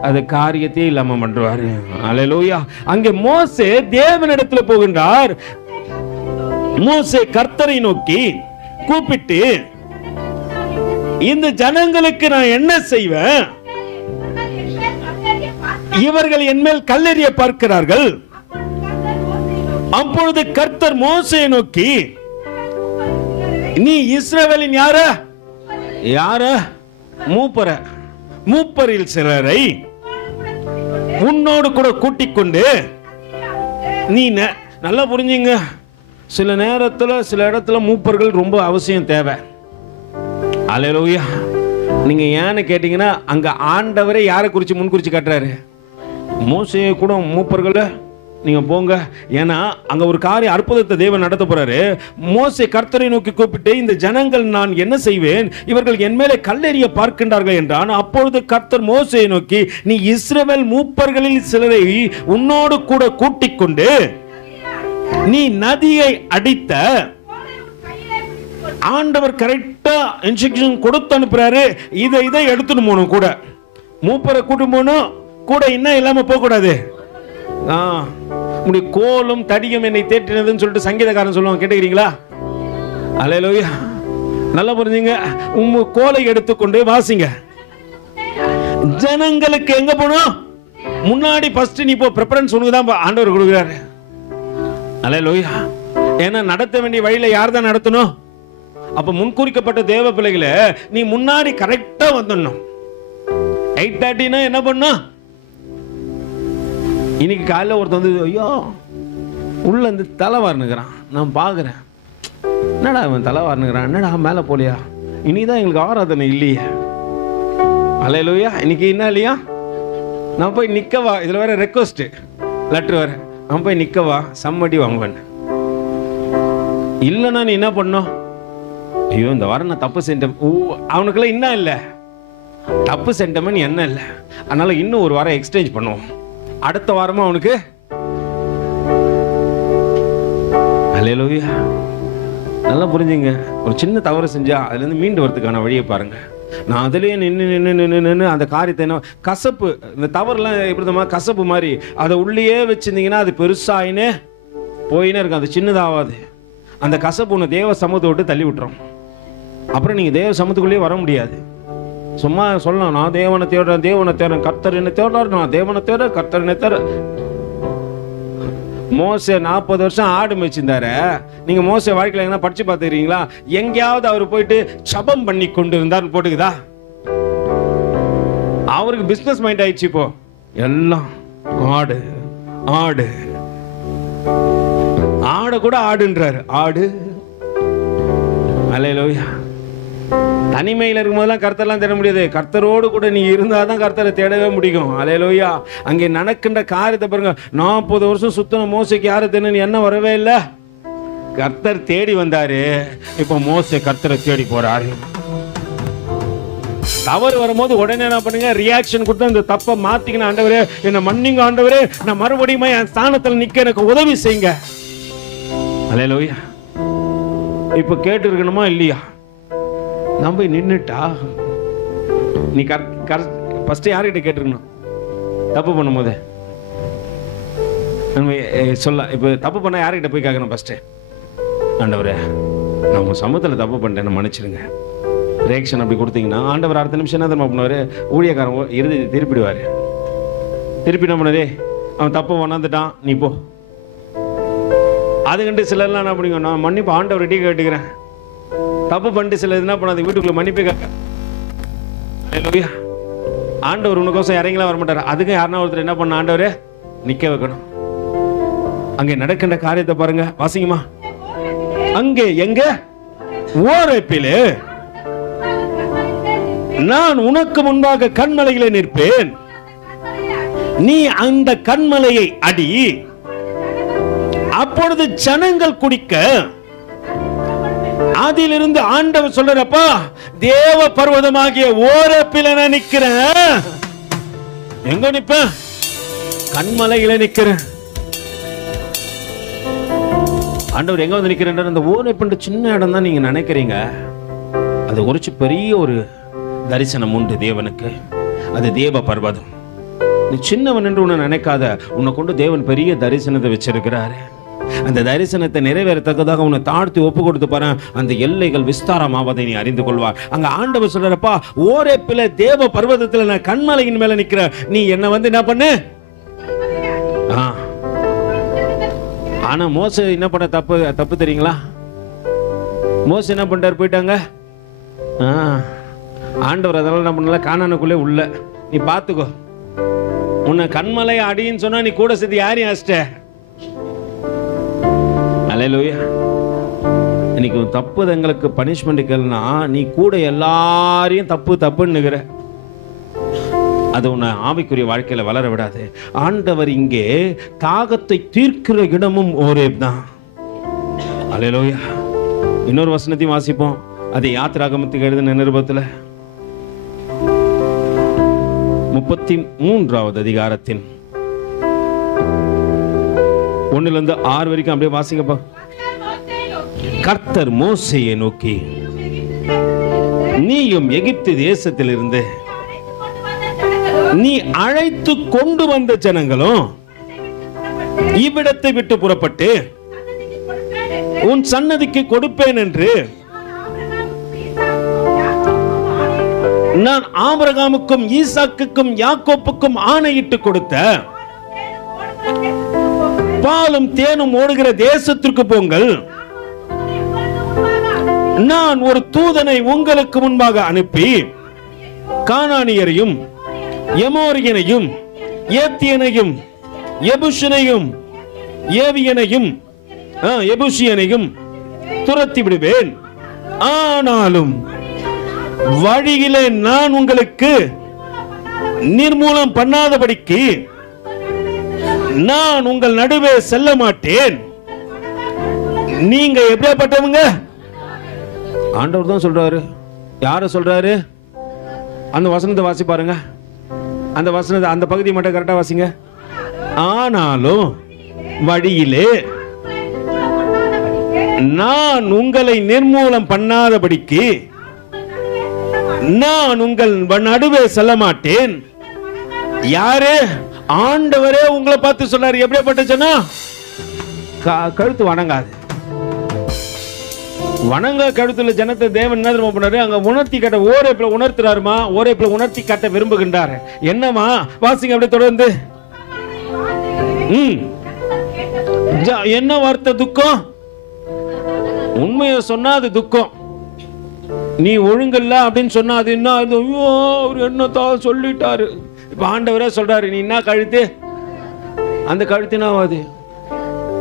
அது காரியத்தையே இல்லாம பண்றாரு. அல்லேலூயா. அங்கே மோசே தேவனிடத்துல போகின்றார். மோசே கர்த்தரை நோக்கி கூப்பிட்டு, இந்த ஜனங்களுக்கு நான் என்ன செய்வேன்? இவர்கள் என் மேல் கல்லெறிய பார்க்கிறார்கள். அப்பொழுது கர்த்தர் மோசேயை நோக்கி, நீ இஸ்ரவேலின் யார மூப்பரில் சிலரை உன்னோடு கூட கூட்டிக் கொண்டு நீ நல்லா புரிஞ்சுங்க. சில நேரத்துல சில இடத்துல மூப்பர்கள் ரொம்ப அவசியம் தேவை. அல்லேலூயா. நீங்க ஏன்னு கேட்டீங்கன்னா, அங்க ஆண்டவரே யாரை குறிச்சு முன்குறிச்சு காட்டுறாரு? மோசேயை கூட மூப்பர்களை நீங்க போங்க. ஏன்னா அங்க ஒரு காரிய அற்புதத்தை தேவன் நடத்த போறாரு. மோசே கர்த்தரை நோக்கி கூப்பிட்டு, இந்த ஜனங்கள் நான் என்ன செய்வேன்? இவர்கள் என் மேலே கல்லெறிய பார்க்கின்றார்கள் என்றான். அப்பொழுது கர்த்தர் மோசேயை நோக்கி, நீ இஸ்ரவேல் மூப்பர்களில் சிலரை உன்னோடு கூட கூட்டிக் கொண்டு நீ நதியை அடித்த ஆண்டவர் கரெக்டா இன்ஸ்ட்ரக்ஷன் கொடுத்து அனுப்புறாரு. இதை எடுத்துட்டு போகணும். கூட மூப்பரை கூட்டு போகணும். கூட என்ன இல்லாம போக கூடாது. கோலும் தடியும் என்னை தேற்றினதுன்னு சொல்லிட்டு சங்கீதக்காரன் சொல்லுவாங்க, கேட்டுக்கிறீங்களா? அல்லேலூயா. நல்லா புரிஞ்சுங்க. உங்க கோலை எடுத்துக்கொண்டு வாசிங்க. ஜனங்களுக்கு எங்க போகணும்? முன்னாடி ஃபர்ஸ்ட் நீ போ. பிரெஃபரன்ஸ் உனக்கு தான் ஆண்டவர் கொடுக்குறாரு. அல்லேலூயா. ஏன்னா நடத்த வேண்டிய வழியில யார் தான் நடத்தணும்? அப்ப முன்குறிக்கப்பட்ட தேவ பிள்ளைகளை நீ முன்னாடி கரெக்டா வந்துடணும். 8:30 என்ன பண்ணும்? இன்னைக்கு காலையில் ஒருத்தர் வந்து, ஐயோ உள்ள இருந்து தலைவாருனுக்கிறான். நான் பார்க்குறேன், என்னடா அவன் தலைவாருனுக்கிறான், என்னடா மேலே போலியா? இனிதான் எங்களுக்கு ஆராதனை இல்லையே. அல்லேலூயா. இன்னைக்கு என்ன இல்லையா? நான் போய் நிற்கவா? இதில் வேற ரெக்வஸ்ட் லெட்டர் வேற. நான் போய் நிற்கவா? சம்மடி வாங்குவேன். இல்லைன்னா நீ என்ன பண்ணும்? ஐயோ இந்த வாரம் நான் தப்பு செஞ்சேன். அவனுக்குலாம் இன்னும் இல்லை, தப்பு செஞ்சவன் என்ன இல்லை, அதனால இன்னும் ஒரு வாரம் எக்ஸ்சேஞ்ச் பண்ணுவோம். அடுத்த வாரமா அவனுக்கு. அல்லேலூயா. நல்லா புரிஞ்சுங்க. ஒரு சின்ன தவறு செஞ்சா அதுல இருந்து மீண்டு வரதுக்கான வழியை பாருங்க. நான் அதுலயே நின்று அந்த காரியத்தை என்ன கசப்பு, இந்த தவறுலாம் எப்படி கசப்பு மாதிரி அதை உள்ளேயே வச்சிருந்தீங்கன்னா அது பெருசாயினே போயினே இருக்கும். அது சின்னதாகாது. அந்த கசப்பு உன்னை தேவ சமூகத்தை விட்டு தள்ளி விட்டுரும். அப்புறம் நீங்க தேவ சமூகத்துக்குள்ளேயே வர முடியாது. சும்மா சொல்லலாம், நான் தேவனை தேடுறேன், கர்த்தர் என்ன தேடுறாரு, நான் தேவனை தேடுறேன், கர்த்தர் என்ன தேடுற. மோசே 40 வருஷம் ஆடு மேய்ச்சிருந்தாரு. நீங்க மோசே வாழ்க்கையில என்ன படிச்சு பார்த்துக்கிறீங்களா? எங்கேயாவது அவர் போயிட்டு ஜெபம் பண்ணி கொண்டு இருந்தார் போட்டுக்குதா? அவருக்கு பிசினஸ் மைண்ட் ஆயிடுச்சு. இப்போ எல்லாம் ஆடு ஆடு ஆட கூட ஆடுன்றாரு. ஆடு. அல்லேலூயா. தனிமையில் இருக்கும்போதெல்லாம் கர்த்தர்லாம் தேட முடியாது. கர்த்தரோடு கூட நீ இருந்தாதான் கர்த்தரை தேடவே முடியும். அல்லேலூயா. அங்கே நடக்கின்ற காரியத்தை பாருங்க. 40 வருஷம் சுத்தன மோசைக்கு யாரு தேடணும் என்ன வரவே இல்லை. கர்த்தர் தேடி வந்தாரு. இப்ப மோசே கர்த்தரை தேடி போறாரு. தவறு வரும்போது உடனே என்ன பண்ணுங்க? ரியாக்ஷன் கொடுத்து அந்த தப்பை மாத்திக்கணும். ஆண்டவரே என்ன மன்னிங்க, ஆண்டவரே நான் மறுபடியும் என் ஸ்தானத்தில் நிக்க எனக்கு உதவி செய்யுங்க. அல்லேலூயா. இப்ப கேட்டு இருக்கணுமா இல்லையா? நான் போய் நின்னுட்டா நீ ஃபர்ஸ்ட் யார்கிட்ட கேட்டுருக்கணும்? தப்பு பண்ணும் போது சொல்ல. இப்ப தப்பு பண்ண யார்கிட்ட போய் கேட்கணும்? ஃபர்ஸ்ட் ஆண்டவரே நான் உங்க சமூகத்தில் தப்பு பண்ணிட்டேன்னு மன்னிச்சிருங்க. ரியாக்ஷன் அப்படி கொடுத்தீங்கன்னா ஆண்டவர் அடுத்த நிமிஷம் என்ன தெரியுமா பண்ணுவாரு? ஊழியக்காரன் இறுதி திருப்பிடுவாரு. திருப்பி என்ன பண்ணதே, அவன் தப்பு உணர்ந்துட்டான், நீ போ. அதுக்கிட்ட சிலர்லாம் என்ன பண்ணுங்க, நான் மன்னிப்பு ஆண்டவர் டீ கேட்டுக்கிறேன். தப்பு பண்ணிட்டு சில என்ன பண்ணாது, வீட்டுக்குள்ள மன்னிப்பே கேட்க. ஆண்டவர் உனக்கோசம் இறங்கலாம் வர மாட்டார். அதுக்கு யாருன்னா ஒருத்தர் என்ன பண்ண, ஆண்டவரே நிக்க வைக்கணும். அங்கே நடக்கின்ற காரியத்தை பாருங்க, வாசிங்கம்மா. அங்கே எங்க ஓரேப்பிலே நான் உனக்கு முன்பாக கண்மலையிலே நிற்பேன், நீ அந்த கண்மலையை அடி, அப்பொழுது ஜனங்கள் குடிக்க அதிலிருந்து ஆண்டவர் சொல்றப்பா, தேவ பர்வதமாகிய ஓரேப்பில நான் நிக்கிறேன். எங்க நிப்பேன்? கண்மலையில நிக்கிறேன். ஆண்டவர் எங்க வந்து நிக்கிறேன்? அந்த ஓரேப்புன்ற சின்ன இடம் தான் நீங்க நினைக்கிறீங்க. அது குறிச்சு பெரிய ஒரு தரிசனம் உண்டு தேவனுக்கு. அது தேவ பர்வதம். நீ சின்னவன் என்று உன்னை நினைக்காத. உன்னை கொண்டு தேவன் பெரிய தரிசனத்தை வச்சிருக்கிறாரு. அந்த தரிசனத்தை நிறைவேறத்தக்கதாக உன்னை தாழ்த்தி ஒப்பு கொடுத்து பாரு. அந்த எல்லைகள் விஸ்தாரமாவதை நீ அறிந்து கொள்வார். அங்க ஆண்டவர் சொல்றப்பா, ஓரேப்பில தேவ பர்வதத்துல நான் கண்மலையின் மேல நிக்கிற. நீ என்ன வந்து என்ன பண்ணு? ஆனா மோசே என்ன பண்ண தப்பு தெரியுங்களா? மோசே என்ன பண்ணிட்டார்? போயிட்டாங்க. ஆண்டவர் அதெல்லாம் என்ன பண்ணல, கானானுக்குள்ளே உள்ள நீ பாத்துக்கோ. உன்னை கண்மலை அடின்னு சொன்னா நீ கூட சேர்த்து யாரையும் அடிச்சிட்ட? அல்லேலூயா. இன்னைக்கு தப்புதங்களுக்கு பனிஷ்மெண்ட்டுக்கள்னா நீ கூட எல்லாரையும் தப்புன்னுகிற. அது உன்னை ஆவிக்குரிய வாழ்க்கையில வளர விடாது. ஆண்டவர் இங்கே தாகத்தை தீர்க்கிற இடமும் ஓரேப் தான். அல்லேலூயா. இன்னொரு வசனத்தையும் வாசிப்போம். அது யாத்திராகமத்துக்கு எழுதின நிருபத்துல 33வது அதிகாரத்தின் 1-6 வரைக்கும் அப்படியே வாசிங்கப்பா. கர்த்தர் மோசேயை நோக்கி, நீயும் எகிப்து தேசத்திலிருந்து நீ அழைத்து கொண்டு வந்த ஜனங்களும் இவ்விடத்தை விட்டு புறப்பட்டு உன் சன்னதிக்கு கொடுப்பேன் என்று நான் ஆபிரகாமுக்கும் ஈசாக்குக்கும் யாக்கோப்புக்கும் ஆணையிட்டு கொடுத்த பாலும் தேனும் ஓடுகிற தேசத்திற்கு போங்கள். நான் ஒரு தூதனை உங்களுக்கு முன்பாக அனுப்பி கானானியரையும் எமோரியனையும் ஏத்தியனையும் எபுஷனையும் ஏவியனையும் எபுசியனையும் துரத்தி விடுவேன். ஆனாலும் வழியிலே நான் உங்களுக்கு நிர்மூலம் பண்ணாதபடிக்கு நான் உங்கள் நடுவே செல்ல மாட்டேன். நீங்க எப்படிப்பட்டவங்க? ஆண்டவர் தான் சொல்றாரு. யார சொல்றாரு? அந்த வசனத்தை வாசி பாருங்க. அந்த வசனத்தை, அந்த பகுதி மட்டும் கரெக்டா வாசிங்க. ஆனாலும் வழியிலே நான் உங்களை நிர்மூலம் பண்ணாதபடிக்கு நான் உங்கள் நடுவே செல்ல மாட்டேன். யாரு? ஆண்டவரே உங்களை பார்த்து சொன்னாரு. எப்படிப்பட்டச்சுன்னா, கழுத்து வணங்காது. வணங்க கழுத்துல ஜனத்தை தேவன் என்ன தெரியுமா பண்ணாரு? அங்க உணர்த்தி காட்ட ஓரேப்ல உணர்த்துறாருமா. ஓரேப்ல உணர்த்தி காட்ட விரும்புகின்றாரு. என்னமா வாசிங்க அப்படியே தொடர்ந்து. என்ன வார்த்தை? துக்கம். உண்மையை சொன்னா அது துக்கம். நீ ஒழுங்கல்ல அப்படின்னு சொன்னா அது என்ன? ஐயோ அவர் என்னத்தான் சொல்லிட்டாரு. இப்ப ஆண்டவரே சொல்றாரு, நீ என்ன கழுத்து? அந்த கழுத்து என்ன ஆகாது?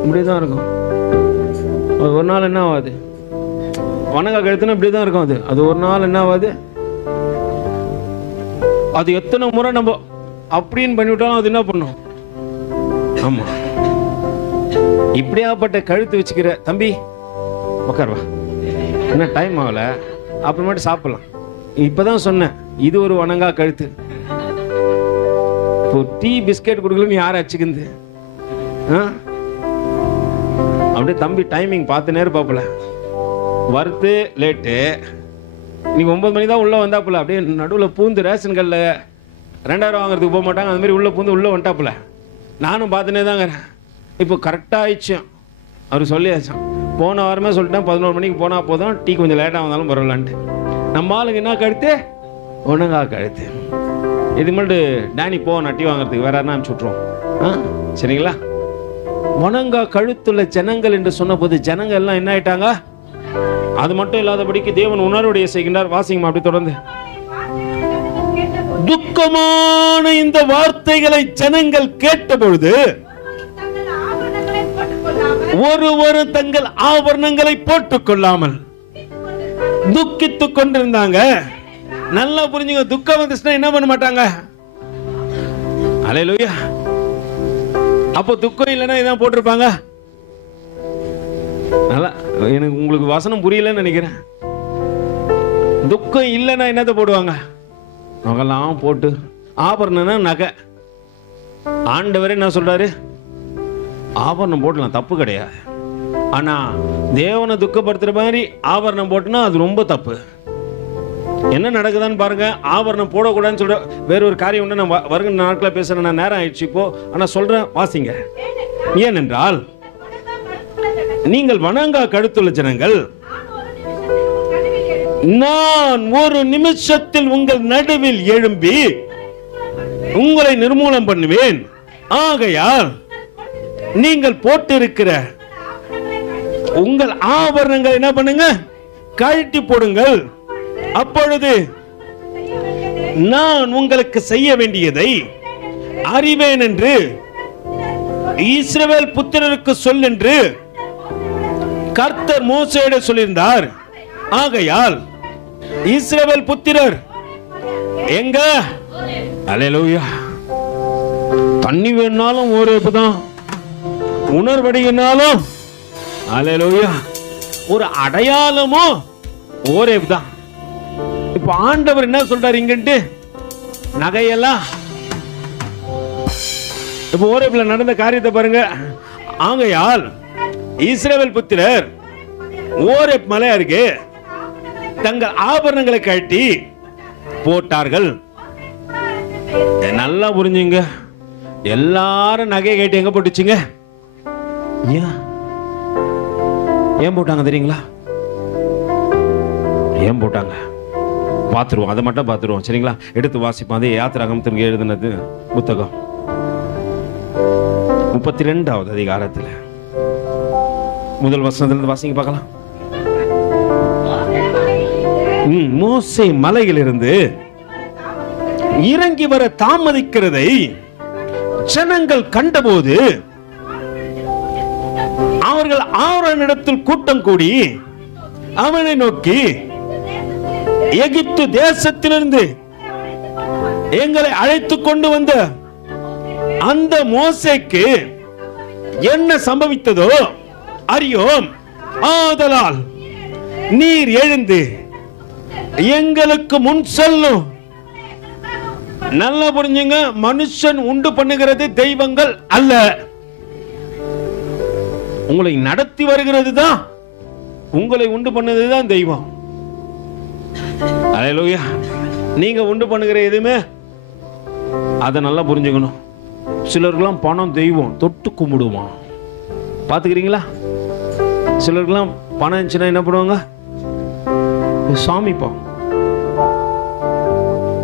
இப்படிதான் இருக்கும். ஒரு நாள் என்ன ஆகாது? வணங்க கழுத்துனா இப்படிதான் இருக்கும். அது ஒரு நாள் என்ன ஆகாது? அது எத்தனை முறை நம்ம அப்படின்னு பண்ணிவிட்டாலும் அது என்ன பண்ணும்? ஆமா, இப்படியாப்பட்ட கழுத்து வச்சுக்கிற தம்பி உட்கார்வா, என்ன டைம் ஆகல, அப்புறமேட்டு சாப்பிடலாம். இப்பதான் சொன்னேன், இது ஒரு வணங்கா கழுத்து. இப்போ டீ பிஸ்கெட் கொடுக்கலன்னு யாரை அச்சுக்குது? அப்படியே தம்பி டைமிங் பார்த்து நேரம் பார்ப்பல, வறுத்து லேட்டு, நீ 9 மணி தான் உள்ள வந்தாப்புல, அப்படியே நடுவில் பூந்து ரேஷன் கல்ல 2000 வாங்குறதுக்கு போக மாட்டாங்க, அந்த மாதிரி உள்ள பூந்து உள்ள வந்துட்டாப்புல. நானும் பார்த்துனே தாங்க. இப்போ கரெக்டாக ஆயிடுச்சு. அவர் சொல்லியாச்சான், போன வாரமே சொல்லிட்டேன் 11 மணிக்கு போனால் போதும், டீ கொஞ்சம் லேட்டாக வந்தாலும் பரவாயில்லான்ட்டு. நம்ம ஆளுங்க என்ன கழுத்து? ஒழுங்கா கழுத்து. இது மட்டும் டேனி போ, நான் டீ வாங்குறதுக்கு வேற யாருன்னா அனுப்பிச்சு விட்ருவோம், சரிங்களா? வணங்கா கழுத்துள்ள ஜனங்கள் என்று சொன்ன போது ஜனங்கள் எல்லாம் என்ன ஆயிட்டாங்க? அது மட்டும் இல்லாதபடிக்கு தேவன் உணர்வுடைய செய்கின்றார். வாசிங்கம்மா அப்படி தொடர்ந்து. துக்கமான இந்த வார்த்தைகளை ஜனங்கள் கேட்ட பொழுது ஒருவர் தங்கள் ஆபரணங்களை போட்டுக் கொள்ளாமல் துக்கித்துக் கொண்டிருந்தாங்க. நல்லா புரிஞ்சுங்க, துக்கம் வந்துச்சுன்னா என்ன பண்ண மாட்டாங்க? அல்லேலூயா. அப்போ துக்கம் இல்லைன்னா இதான் போட்டிருப்பாங்க. எனக்கு உங்களுக்கு வசனம் புரியலன்னு நினைக்கிறேன். துக்கம் இல்லைன்னா என்னத்தை போடுவாங்க? நகைலாம் போட்டு. ஆபரணம்னா நகை. ஆண்டவரே என்ன சொல்றாரு? ஆபரணம் போடலாம், தப்பு கிடையாது. ஆனா தேவனை துக்கப்படுத்துற மாதிரி ஆபரணம் போட்டுனா அது ரொம்ப தப்பு. என்ன நடக்குதான்னு பாருங்க. ஆபரணம் போடக்கூடாதுன்னு சொல்ற வேற ஒரு காரியம் உண்டு. நான் வருகிற நாட்களை பேசுறேன், நான் நேரம் ஆயிடுச்சு இப்போ. ஆனா சொல்றேன், வாசிங்க. ஏனென்றால் நீங்கள் வணங்கா கழுத்துள்ள ஜனங்கள், நான் ஒரு நிமிஷத்தில் உங்கள் நடுவில் எழும்பி உங்களை நிர்மூலம் பண்ணுவேன். ஆகையால் நீங்கள் போட்டிருக்கிற உங்கள் ஆபரணங்கள் என்ன பண்ணுங்க? கழட்டி போடுங்கள். அப்பொழுது நான் உங்களுக்கு செய்ய வேண்டியதை அறிவேன் என்று இஸ்ரவேல் புத்திரருக்கு சொல் என்று கர்த்தர் மோசேயிடம் சொல்லியிருந்தார். ஆகையால் இஸ்ரவேல் புத்திரர் எங்க? அல்லேலூயா. தண்ணி வேணாலும் ஓரேப்பு தான், உணர்வடையினாலும் அல்லேலூயா, ஒரு அடையாளமோ ஓரேப்பு தான். இப்ப ஆண்டவர் என்ன சொல்றாரு இங்கன்ட்டு? நகையெல்லாம் இப்ப ஓரேப்புல நடந்த காரியத்தை பாருங்க. ஆகையால் இஸ்ரவேல் புத்திரர் ஓரேப் மலை அருகே தங்கள் ஆபரணங்களை கழட்டி போட்டார்கள். நல்லா புரிஞ்சுங்க. எல்லாரும் நகையை கேட்டு எங்க போட்டுச்சுங்க? ஏன் போட்டாங்க தெரியுங்களா? ஏன் போட்டாங்க பாத்துருவோம், அதை மட்டும் பாத்துருவோம். சரிங்களா? எடுத்து வாசிப்போம். அதே யாத்திராகமத்திற்கு எழுதினது புத்தகம் 32வது அதிகாரத்தில் முதல் வசனத்திலிருந்து வாசிங்க பார்க்கலாம். மோசே மலையிலிருந்து இறங்கி வர தாமதிக்கிறதை ஜனங்கள் கண்டபோது அவர்கள் ஆரோனிடத்தில் கூட்டம் கூடி அவனை நோக்கி, எகிப்து தேசத்திலிருந்து எங்களை அழைத்துக் கொண்டு வந்த அந்த மோசேக்கு என்ன சம்பவித்ததோ அறியோம். ஆதலால் நீர் எழுந்து எங்களுக்கு முன் செல்லும். நல்லா புரிஞ்சுங்க. மனுஷன் உண்டு பண்ணுகிறது தெய்வங்கள் அல்ல. உங்களை நடத்தி வருகிறது தான், உங்களை உண்டு பண்ணதுதான் தெய்வம். அல்லேலூயா. நீங்க உண்டு பண்ணுகிற எதுவுமே அதை நல்லா புரிஞ்சுக்கணும். சிலருக்கெல்லாம் பணம் தெய்வம், தொட்டு கும்பிடுவான். பாத்துக்கிறீங்களா? சிலருக்கெல்லாம் பணம் இருந்துச்சுன்னா என்ன பண்ணுவாங்க? சாமிப்பா.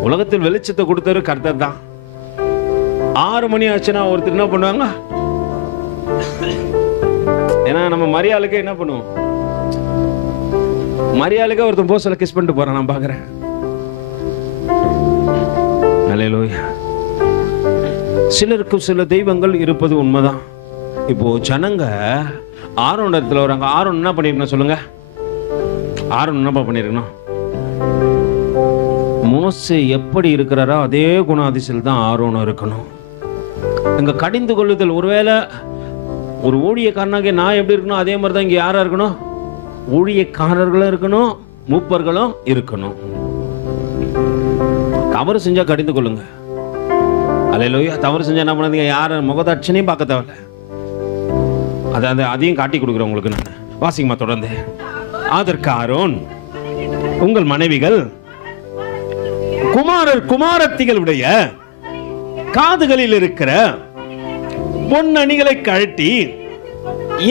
உலகத்தில் வெளிச்சத்தை கொடுத்தது கர்த்தர் தான். 6 மணி ஆச்சுன்னா ஒருத்தர் என்ன பண்ணுவாங்க? ஏன்னா நம்ம மரியாளுக்கு என்ன பண்ணுவோம்? மரியாளுக்கு ஒருத்தன் போஸ்ல கிஸ் பண்ணிட்டு போறான், நான் பாக்குறேன். அல்லேலூயா. சிலருக்கு சில தெய்வங்கள் இருப்பது உண்மைதான். இப்போ ஜனங்க ஆரோன் இடத்துல வராங்க. ஆரோன் என்ன பண்ணிருக்கணும் சொல்லுங்க? ஆரோன் என்ன பண்ணிருக்கணும்? மோசே எப்படி இருக்கிறாரோ அதே குணாதிசயம் தான் ஆரோன் இருக்கணும். இங்க கடிந்து கொள்ளுதல், ஒருவேளை ஒரு ஊழியக்காரனாக நான் எப்படி இருக்கணும் அதே மாதிரி தான் இங்க யாரா இருக்கணும்? ஊழியக்காரர்களும் இருக்கணும், மூப்பர்களும் இருக்கணும். தவறு செஞ்சா கடிந்து கொள்ளுங்க. அல்லேலூயா. தவறு செஞ்சா என்ன பண்ணாதீங்க? யார முகதாட்சணையும் பார்க்க தேவையில்ல. அதையும் காட்டி கொடுக்குறேன் உங்களுக்கு நான். வாசிங்கம்மா தொடர்ந்து. அதற்கு ஆரோன், உங்கள் மனைவிகள் குமாரர் குமாரத்திகளுடைய காதுகளில் இருக்கிற பொன்னணிகளை கழட்டி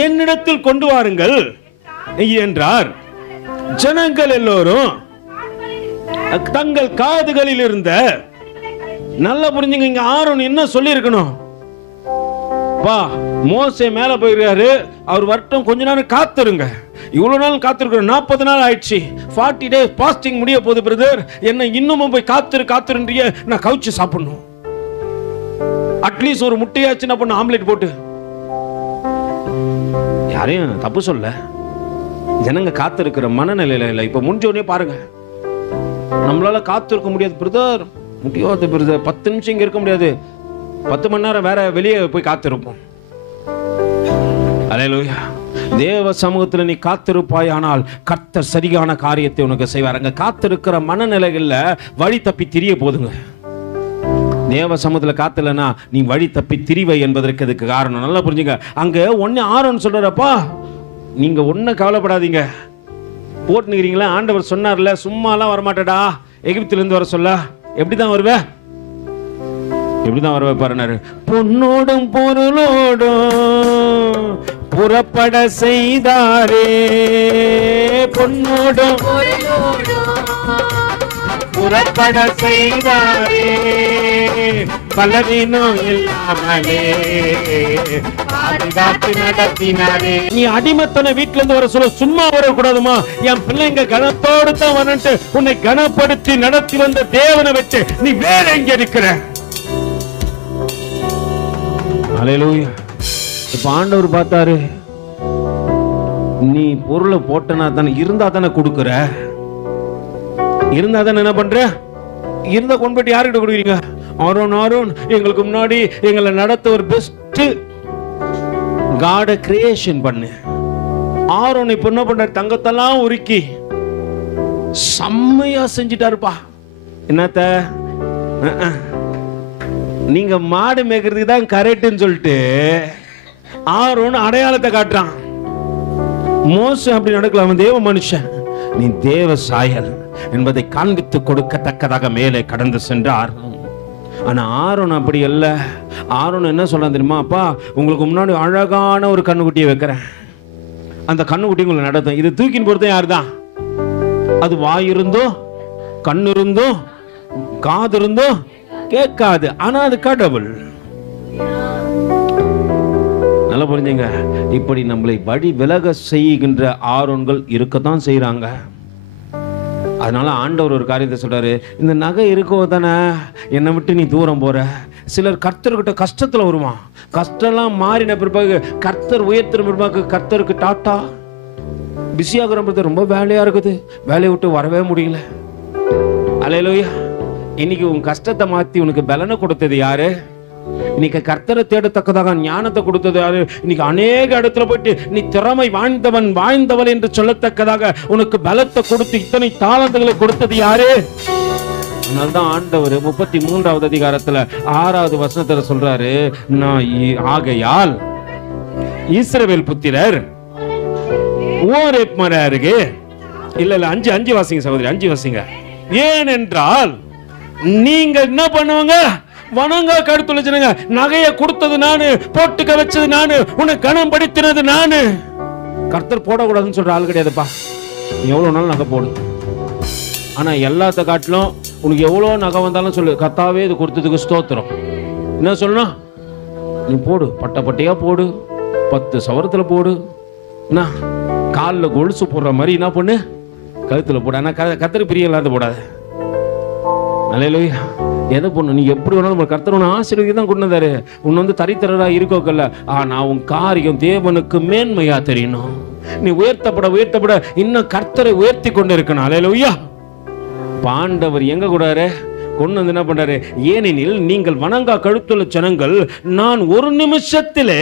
என்னிடத்தில் கொண்டு வாருங்கள் என்றார். ஜனங்கள் எல்லோரும் தங்கள் காதுகளில் இருந்த, நல்லா புரிஞ்சுங்க, இங்க ஆரோன் என்ன சொல்லி இருக்கணும்? வா, மோசே மேல போயிருக்காரு, அவர் வரட்டும், கொஞ்ச நேரம் காத்துருங்க. இவ்வளவு நாள் காத்திருக்கிறோம், 40 நாள் ஆயிடுச்சு, 40 days பாஸ்டிங் முடிய போகுது பிரதர், என்ன இன்னமும் போய் காத்துருன்றிய, நான் கவுச்சு சாப்பிடணும். அட்லீஸ்ட் ஒரு முட்டையாச்சு என்ன பண்ண, ஆம்லெட் போட்டு. யாரையும் தப்பு சொல்ல, ஜனங்க காத்திருக்கிற மனநிலையில இல்லை. இப்ப முடிஞ்சோடனே பாருங்க, நம்மளால காத்திருக்க முடியாது பிரதர், முடியாது பிரதர், 10 நிமிஷம் இங்க இருக்க முடியாது, 10 மணி நேரம் வேற வெளியே போய் காத்திருப்போம். அல்லேலூயா. தேவ சமூகத்தில் நீ காத்திருப்பாய், ஆனால் கர்த்தர் சரியான காரியத்தை உனக்கு செய்வார். அங்க காத்திருக்கிற மனநிலைகள்ல வழி தப்பி திரிய போதுங்க. தேவ சமூகத்தில் காத்தலனா நீ வழி தப்பி திரிவை என்பதற்கு இதுக்கு காரணம். நல்லா புரிஞ்சுங்க. அங்க ஒன்னு ஆரோன்னு சொல்றப்பா, நீங்க ஒன்னும் கவலைப்படாதீங்க, போட்டுக்கிறீங்களா? ஆண்டவர் சொன்னார்ல, சும்மாலாம் வரமாட்டடா எகிப்திலிருந்து வர சொல்ல. எப்படிதான் வருவே? எப்படிதான் வருவே பாருனாரு. பொன்னோடும் பொருளோடும் புறப்பட செய்தாரே, பொன்னோடும் புறப்பட செய்தாரே, பலவீனம் இல்லாமலே பாதுகாத்து நடத்தினாரே. நீ அடிமத்தனை வீட்டுல இருந்து வர சொல்ல, சும்மா வரக்கூடாதுமா. என் பிள்ளைங்க கனத்தோடு தான் வந்துட்டு உன்னை கனப்படுத்தி நடத்தி வந்த தேவனை வச்சு நீ வேற எங்க இருக்கிற? அல்லேலூயா. இப்ப ஆண்டவர் பார்த்தாரு, நீ பொருளை போட்டனா தானே, இருந்தா தானே கொடுக்குற, இருந்தா தானே என்ன பண்ற, இருந்தா கொண்டு போயிட்டு யாருக்கிட்ட கொடுக்குறீங்க? ஆரோன், ஆரோன் எங்களுக்கு முன்னாடி எங்களை நடத்த ஒரு பெஸ்ட் காட கிரியேஷன் பண்ணு. ஆரோன் இப்ப என்ன பண்ற, தங்கத்தெல்லாம் உருக்கி செம்மையா செஞ்சிட்டாருப்பா. என்னத்த நீங்க மாடு மேய்க்கிறதுக்கு தான் கரெக்ட்னு சொல்லிட்டு ஆரோன் அடையாளத்தை காட்டுறான். மோசே அப்படி நடக்கலாம், தேவ மனுஷன், நீ தேவ சாயல் என்பதை காண்பித்து கொடுக்கத்தக்கதாக மேலே கடந்து சென்றார். ஆனா ஆரோன் அப்படி அல்ல. ஆரோன் என்ன சொல்றான் தெரியுமா? அப்பா, உங்களுக்கு முன்னாடி அழகான ஒரு கண்ணுக்குட்டியை வைக்கிறேன், அந்த கண்ணுக்குட்டி உங்களை நடத்தும். இது தூக்கின்னு போறது யாருதான்? அது வாய் இருந்தோ கண் இருந்தோ காது இருந்தோ கேட்காது, ஆனா அது கடவுள். நல்லா புரிஞ்சுங்க. இப்படி நம்மளை வழி விலக செய்கின்ற ஆரோன்கள் இருக்கத்தான் செய்யறாங்க. அதனால ஆண்டவர் ஒரு காரியத்தை சொல்றாரு, இந்த நகை இருக்கோ தானே என்னை விட்டு நீ தூரம் போற. சிலர் கர்த்தர்கிட்ட கஷ்டத்துல வருவான், கஷ்டம்லாம் மாறின பிற்பாடு கர்த்தர் உயர்த்துற பிற்பாடு கர்த்தருக்கு டாட்டா, பிஸியாகிற ரொம்ப வேலையா இருக்குது, வேலையை விட்டு வரவே முடியல. அல்லேலூயா. இன்னைக்கு உன் கஷ்டத்தை மாத்தி உனக்கு பலனை கொடுத்தது யாரு? இன்னைக்கு கர்த்தரை தேடத்தக்கதாக ஞானத்தை கொடுத்தது யாரு? இன்னைக்கு அநேக இடத்துல போயிட்டு நீ திறமை வாய்ந்தவன் வாய்ந்தவள் என்று சொல்லத்தக்கதாக உனக்கு பலத்தை கொடுத்து இத்தனை தாளந்துகளை கொடுத்தது யாரு? அதனால்தான் ஆண்டவர் 33வது அதிகாரத்துல 6வது வசனத்துல சொல்றாரு, நான் ஆகையால் இஸ்ரவேல் புத்திரர் ஓரேப் மலை அருகே, இல்ல 5 வாசிங்க சகோதரி, 5 வாசிங்க. ஏனென்றால் நீங்க என்ன பண்ணுவாங்க? வணங்கா கடுத்துழைச்சுங்க. நகையை கொடுத்தது நானு, போட்டுக்க வச்சது நானு, உன்னை கணம் படித்தினது நானு. கர்த்தர் போடக்கூடாதுன்னு சொல்ற ஆள் கிடையாதுப்பா. நீ எவ்வளவு நாள் நகை போடு, ஆனா எல்லாத்த காட்டிலும் உனக்கு எவ்வளவு நகை வந்தாலும் சொல்லு, கர்த்தாவே இது கொடுத்ததுக்கு ஸ்தோத்திரம். என்ன சொல்லணும்? நீ போடு, பட்ட பட்டையா போடு, 10 சவரத்துல போடு, என்ன காலில் கொலுசு போடுற மாதிரி என்ன பண்ணு, கழுத்துல போடு. ஆனா கர்த்தருக்கு பிரியம் இல்லாத போடாது. அல்லேலூயா. எதை பொண்ணு, நீ எப்படி வேணாலும் கர்த்தர் உன்னை ஆசீர்வாதம் தான் கொண்டு வந்தாரு. உன்னை வந்து தரித்திரரா இருக்கோக்கல்ல, ஆனா உன் காரியம் தேவனுக்கு மேன்மையா தெரியணும். நீ உயர்த்தப்பட இன்னும் கர்த்தரை உயர்த்தி கொண்டு இருக்கணும். அல்லேலூயா. ஆண்டவர் எங்க கூடாரு கொண்டு வந்து என்ன பண்றாரு? ஏனெனில் நீங்கள் வணங்கா கழுத்துள்ள ஜனங்கள், நான் ஒரு நிமிஷத்திலே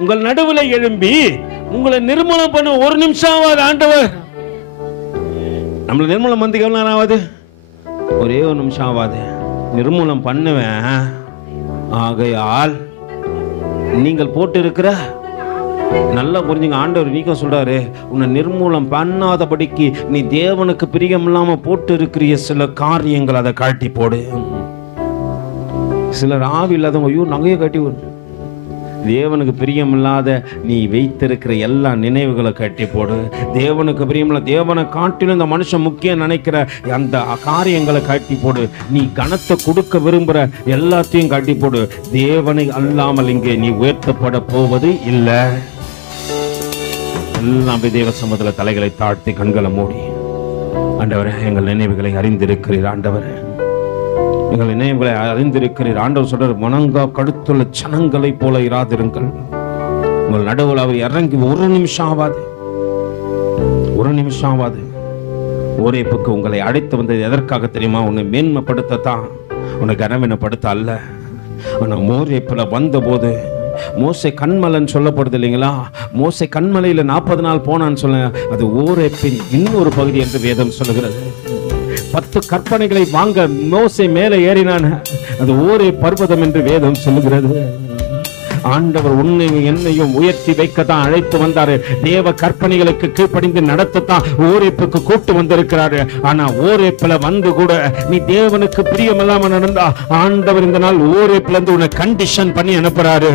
உங்கள் நடுவில் எழும்பி உங்களை நிர்மூலம் பண்ண 1 நிமிஷம் ஆகாது. ஆண்டவர் நம்மளை நிர்மூலம் வந்து எவ்வளவு நேரம் ஆகாது? ஒரே 1 நிமிஷம் ஆகாது, நிர்மூலம் பண்ணுவேன். ஆகையால் நீங்கள் போட்டு இருக்கிற, நல்லா புரிஞ்சுங்க, ஆண்டவர் நீக்க சொல்றாரு, உன்னை நிர்மூலம் பண்ணாதபடிக்கு நீ தேவனுக்கு பிரியம் இல்லாம போட்டு இருக்கிற சில காரியங்கள் அதை காட்டி போடு. சிலர் ஆவி இல்லாதவங்க, ஐயோ நகையை காட்டி போடு. தேவனுக்கு பிரியம் இல்லாத நீ வைத்திருக்கிற எல்லா நினைவுகளை கட்டி போடு. தேவனுக்கு பிரியமில்ல, தேவனை காட்டிலும் இந்த மனுஷன் முக்கியம் நினைக்கிற அந்த காரியங்களை காட்டி போடு. நீ கனத்தை கொடுக்க விரும்புற எல்லாத்தையும் காட்டி போடு. தேவனை அல்லாமல் இங்கே நீ உயர்த்தப்பட போவது இல்லை. எல்லாம் தேவ சமூகத்துல தலைகளை தாழ்த்தி கண்களை மூடி, ஆண்டவரே எங்கள் நினைவுகளை அறிந்திருக்கிறீர், ஆண்டவரே எங்கள் நினைவுகளை அறிந்திருக்கிறீர். ஆண்டவர் சொல்றார், வணங்கா கடுத்துள்ள ஜனங்களை போல இராதிருங்கள். உங்கள் நடுவில் அவர் இறங்கி 1 நிமிஷம் ஆகாது, 1 நிமிஷம் ஆகாது. ஓரேப்புக்கு உங்களை அழைத்து வந்தது எதற்காக தெரியுமா? உன்னை மேன்மைப்படுத்தத்தான், உன்னை கனவீனப்படுத்த அல்ல. ஆனா ஓரேப்புல வந்த போது மோசே கண்மலைன்னு சொல்லப்படுது இல்லைங்களா? மோசே கண்மலையில 40 நாள் போனான்னு சொல்ல, அது ஓரேப்பின் இன்னொரு பகுதி என்று வேதம் சொல்லுகிறது. 10 கற்பனைகளை வாங்க மோசே மேலே ஏறினான், அது ஓரே பர்வதம் என்று வேதம் சொல்லுகிறது. ஆண்டவர் உன்னையும் என்னையும் உயர்த்தி வைக்கத்தான் அழைத்து வந்தாரு. தேவ கற்பனைகளுக்கு கீழ்ப்படிந்து நடத்தத்தான் ஓரேப்புக்கு கூட்டு வந்திருக்கிறாரு. ஆனா ஓரேப்புல வந்து கூட நீ தேவனுக்கு பிரியமில்லாம நடந்தா ஆண்டவர் இந்த நாள் ஓரேப்புல இருந்து உன்னை கண்டிஷன் பண்ணி அனுப்புறாரு.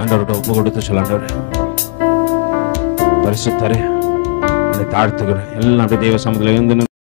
ஆண்டவர்கிட்ட ஒப்பு கொடுத்து சொல்ல, ஆண்டவரே பரிசுத்தரே, தாழ்த்துக்கிறேன். எல்லாம் அப்படி தேவ சமூகத்துல இருந்து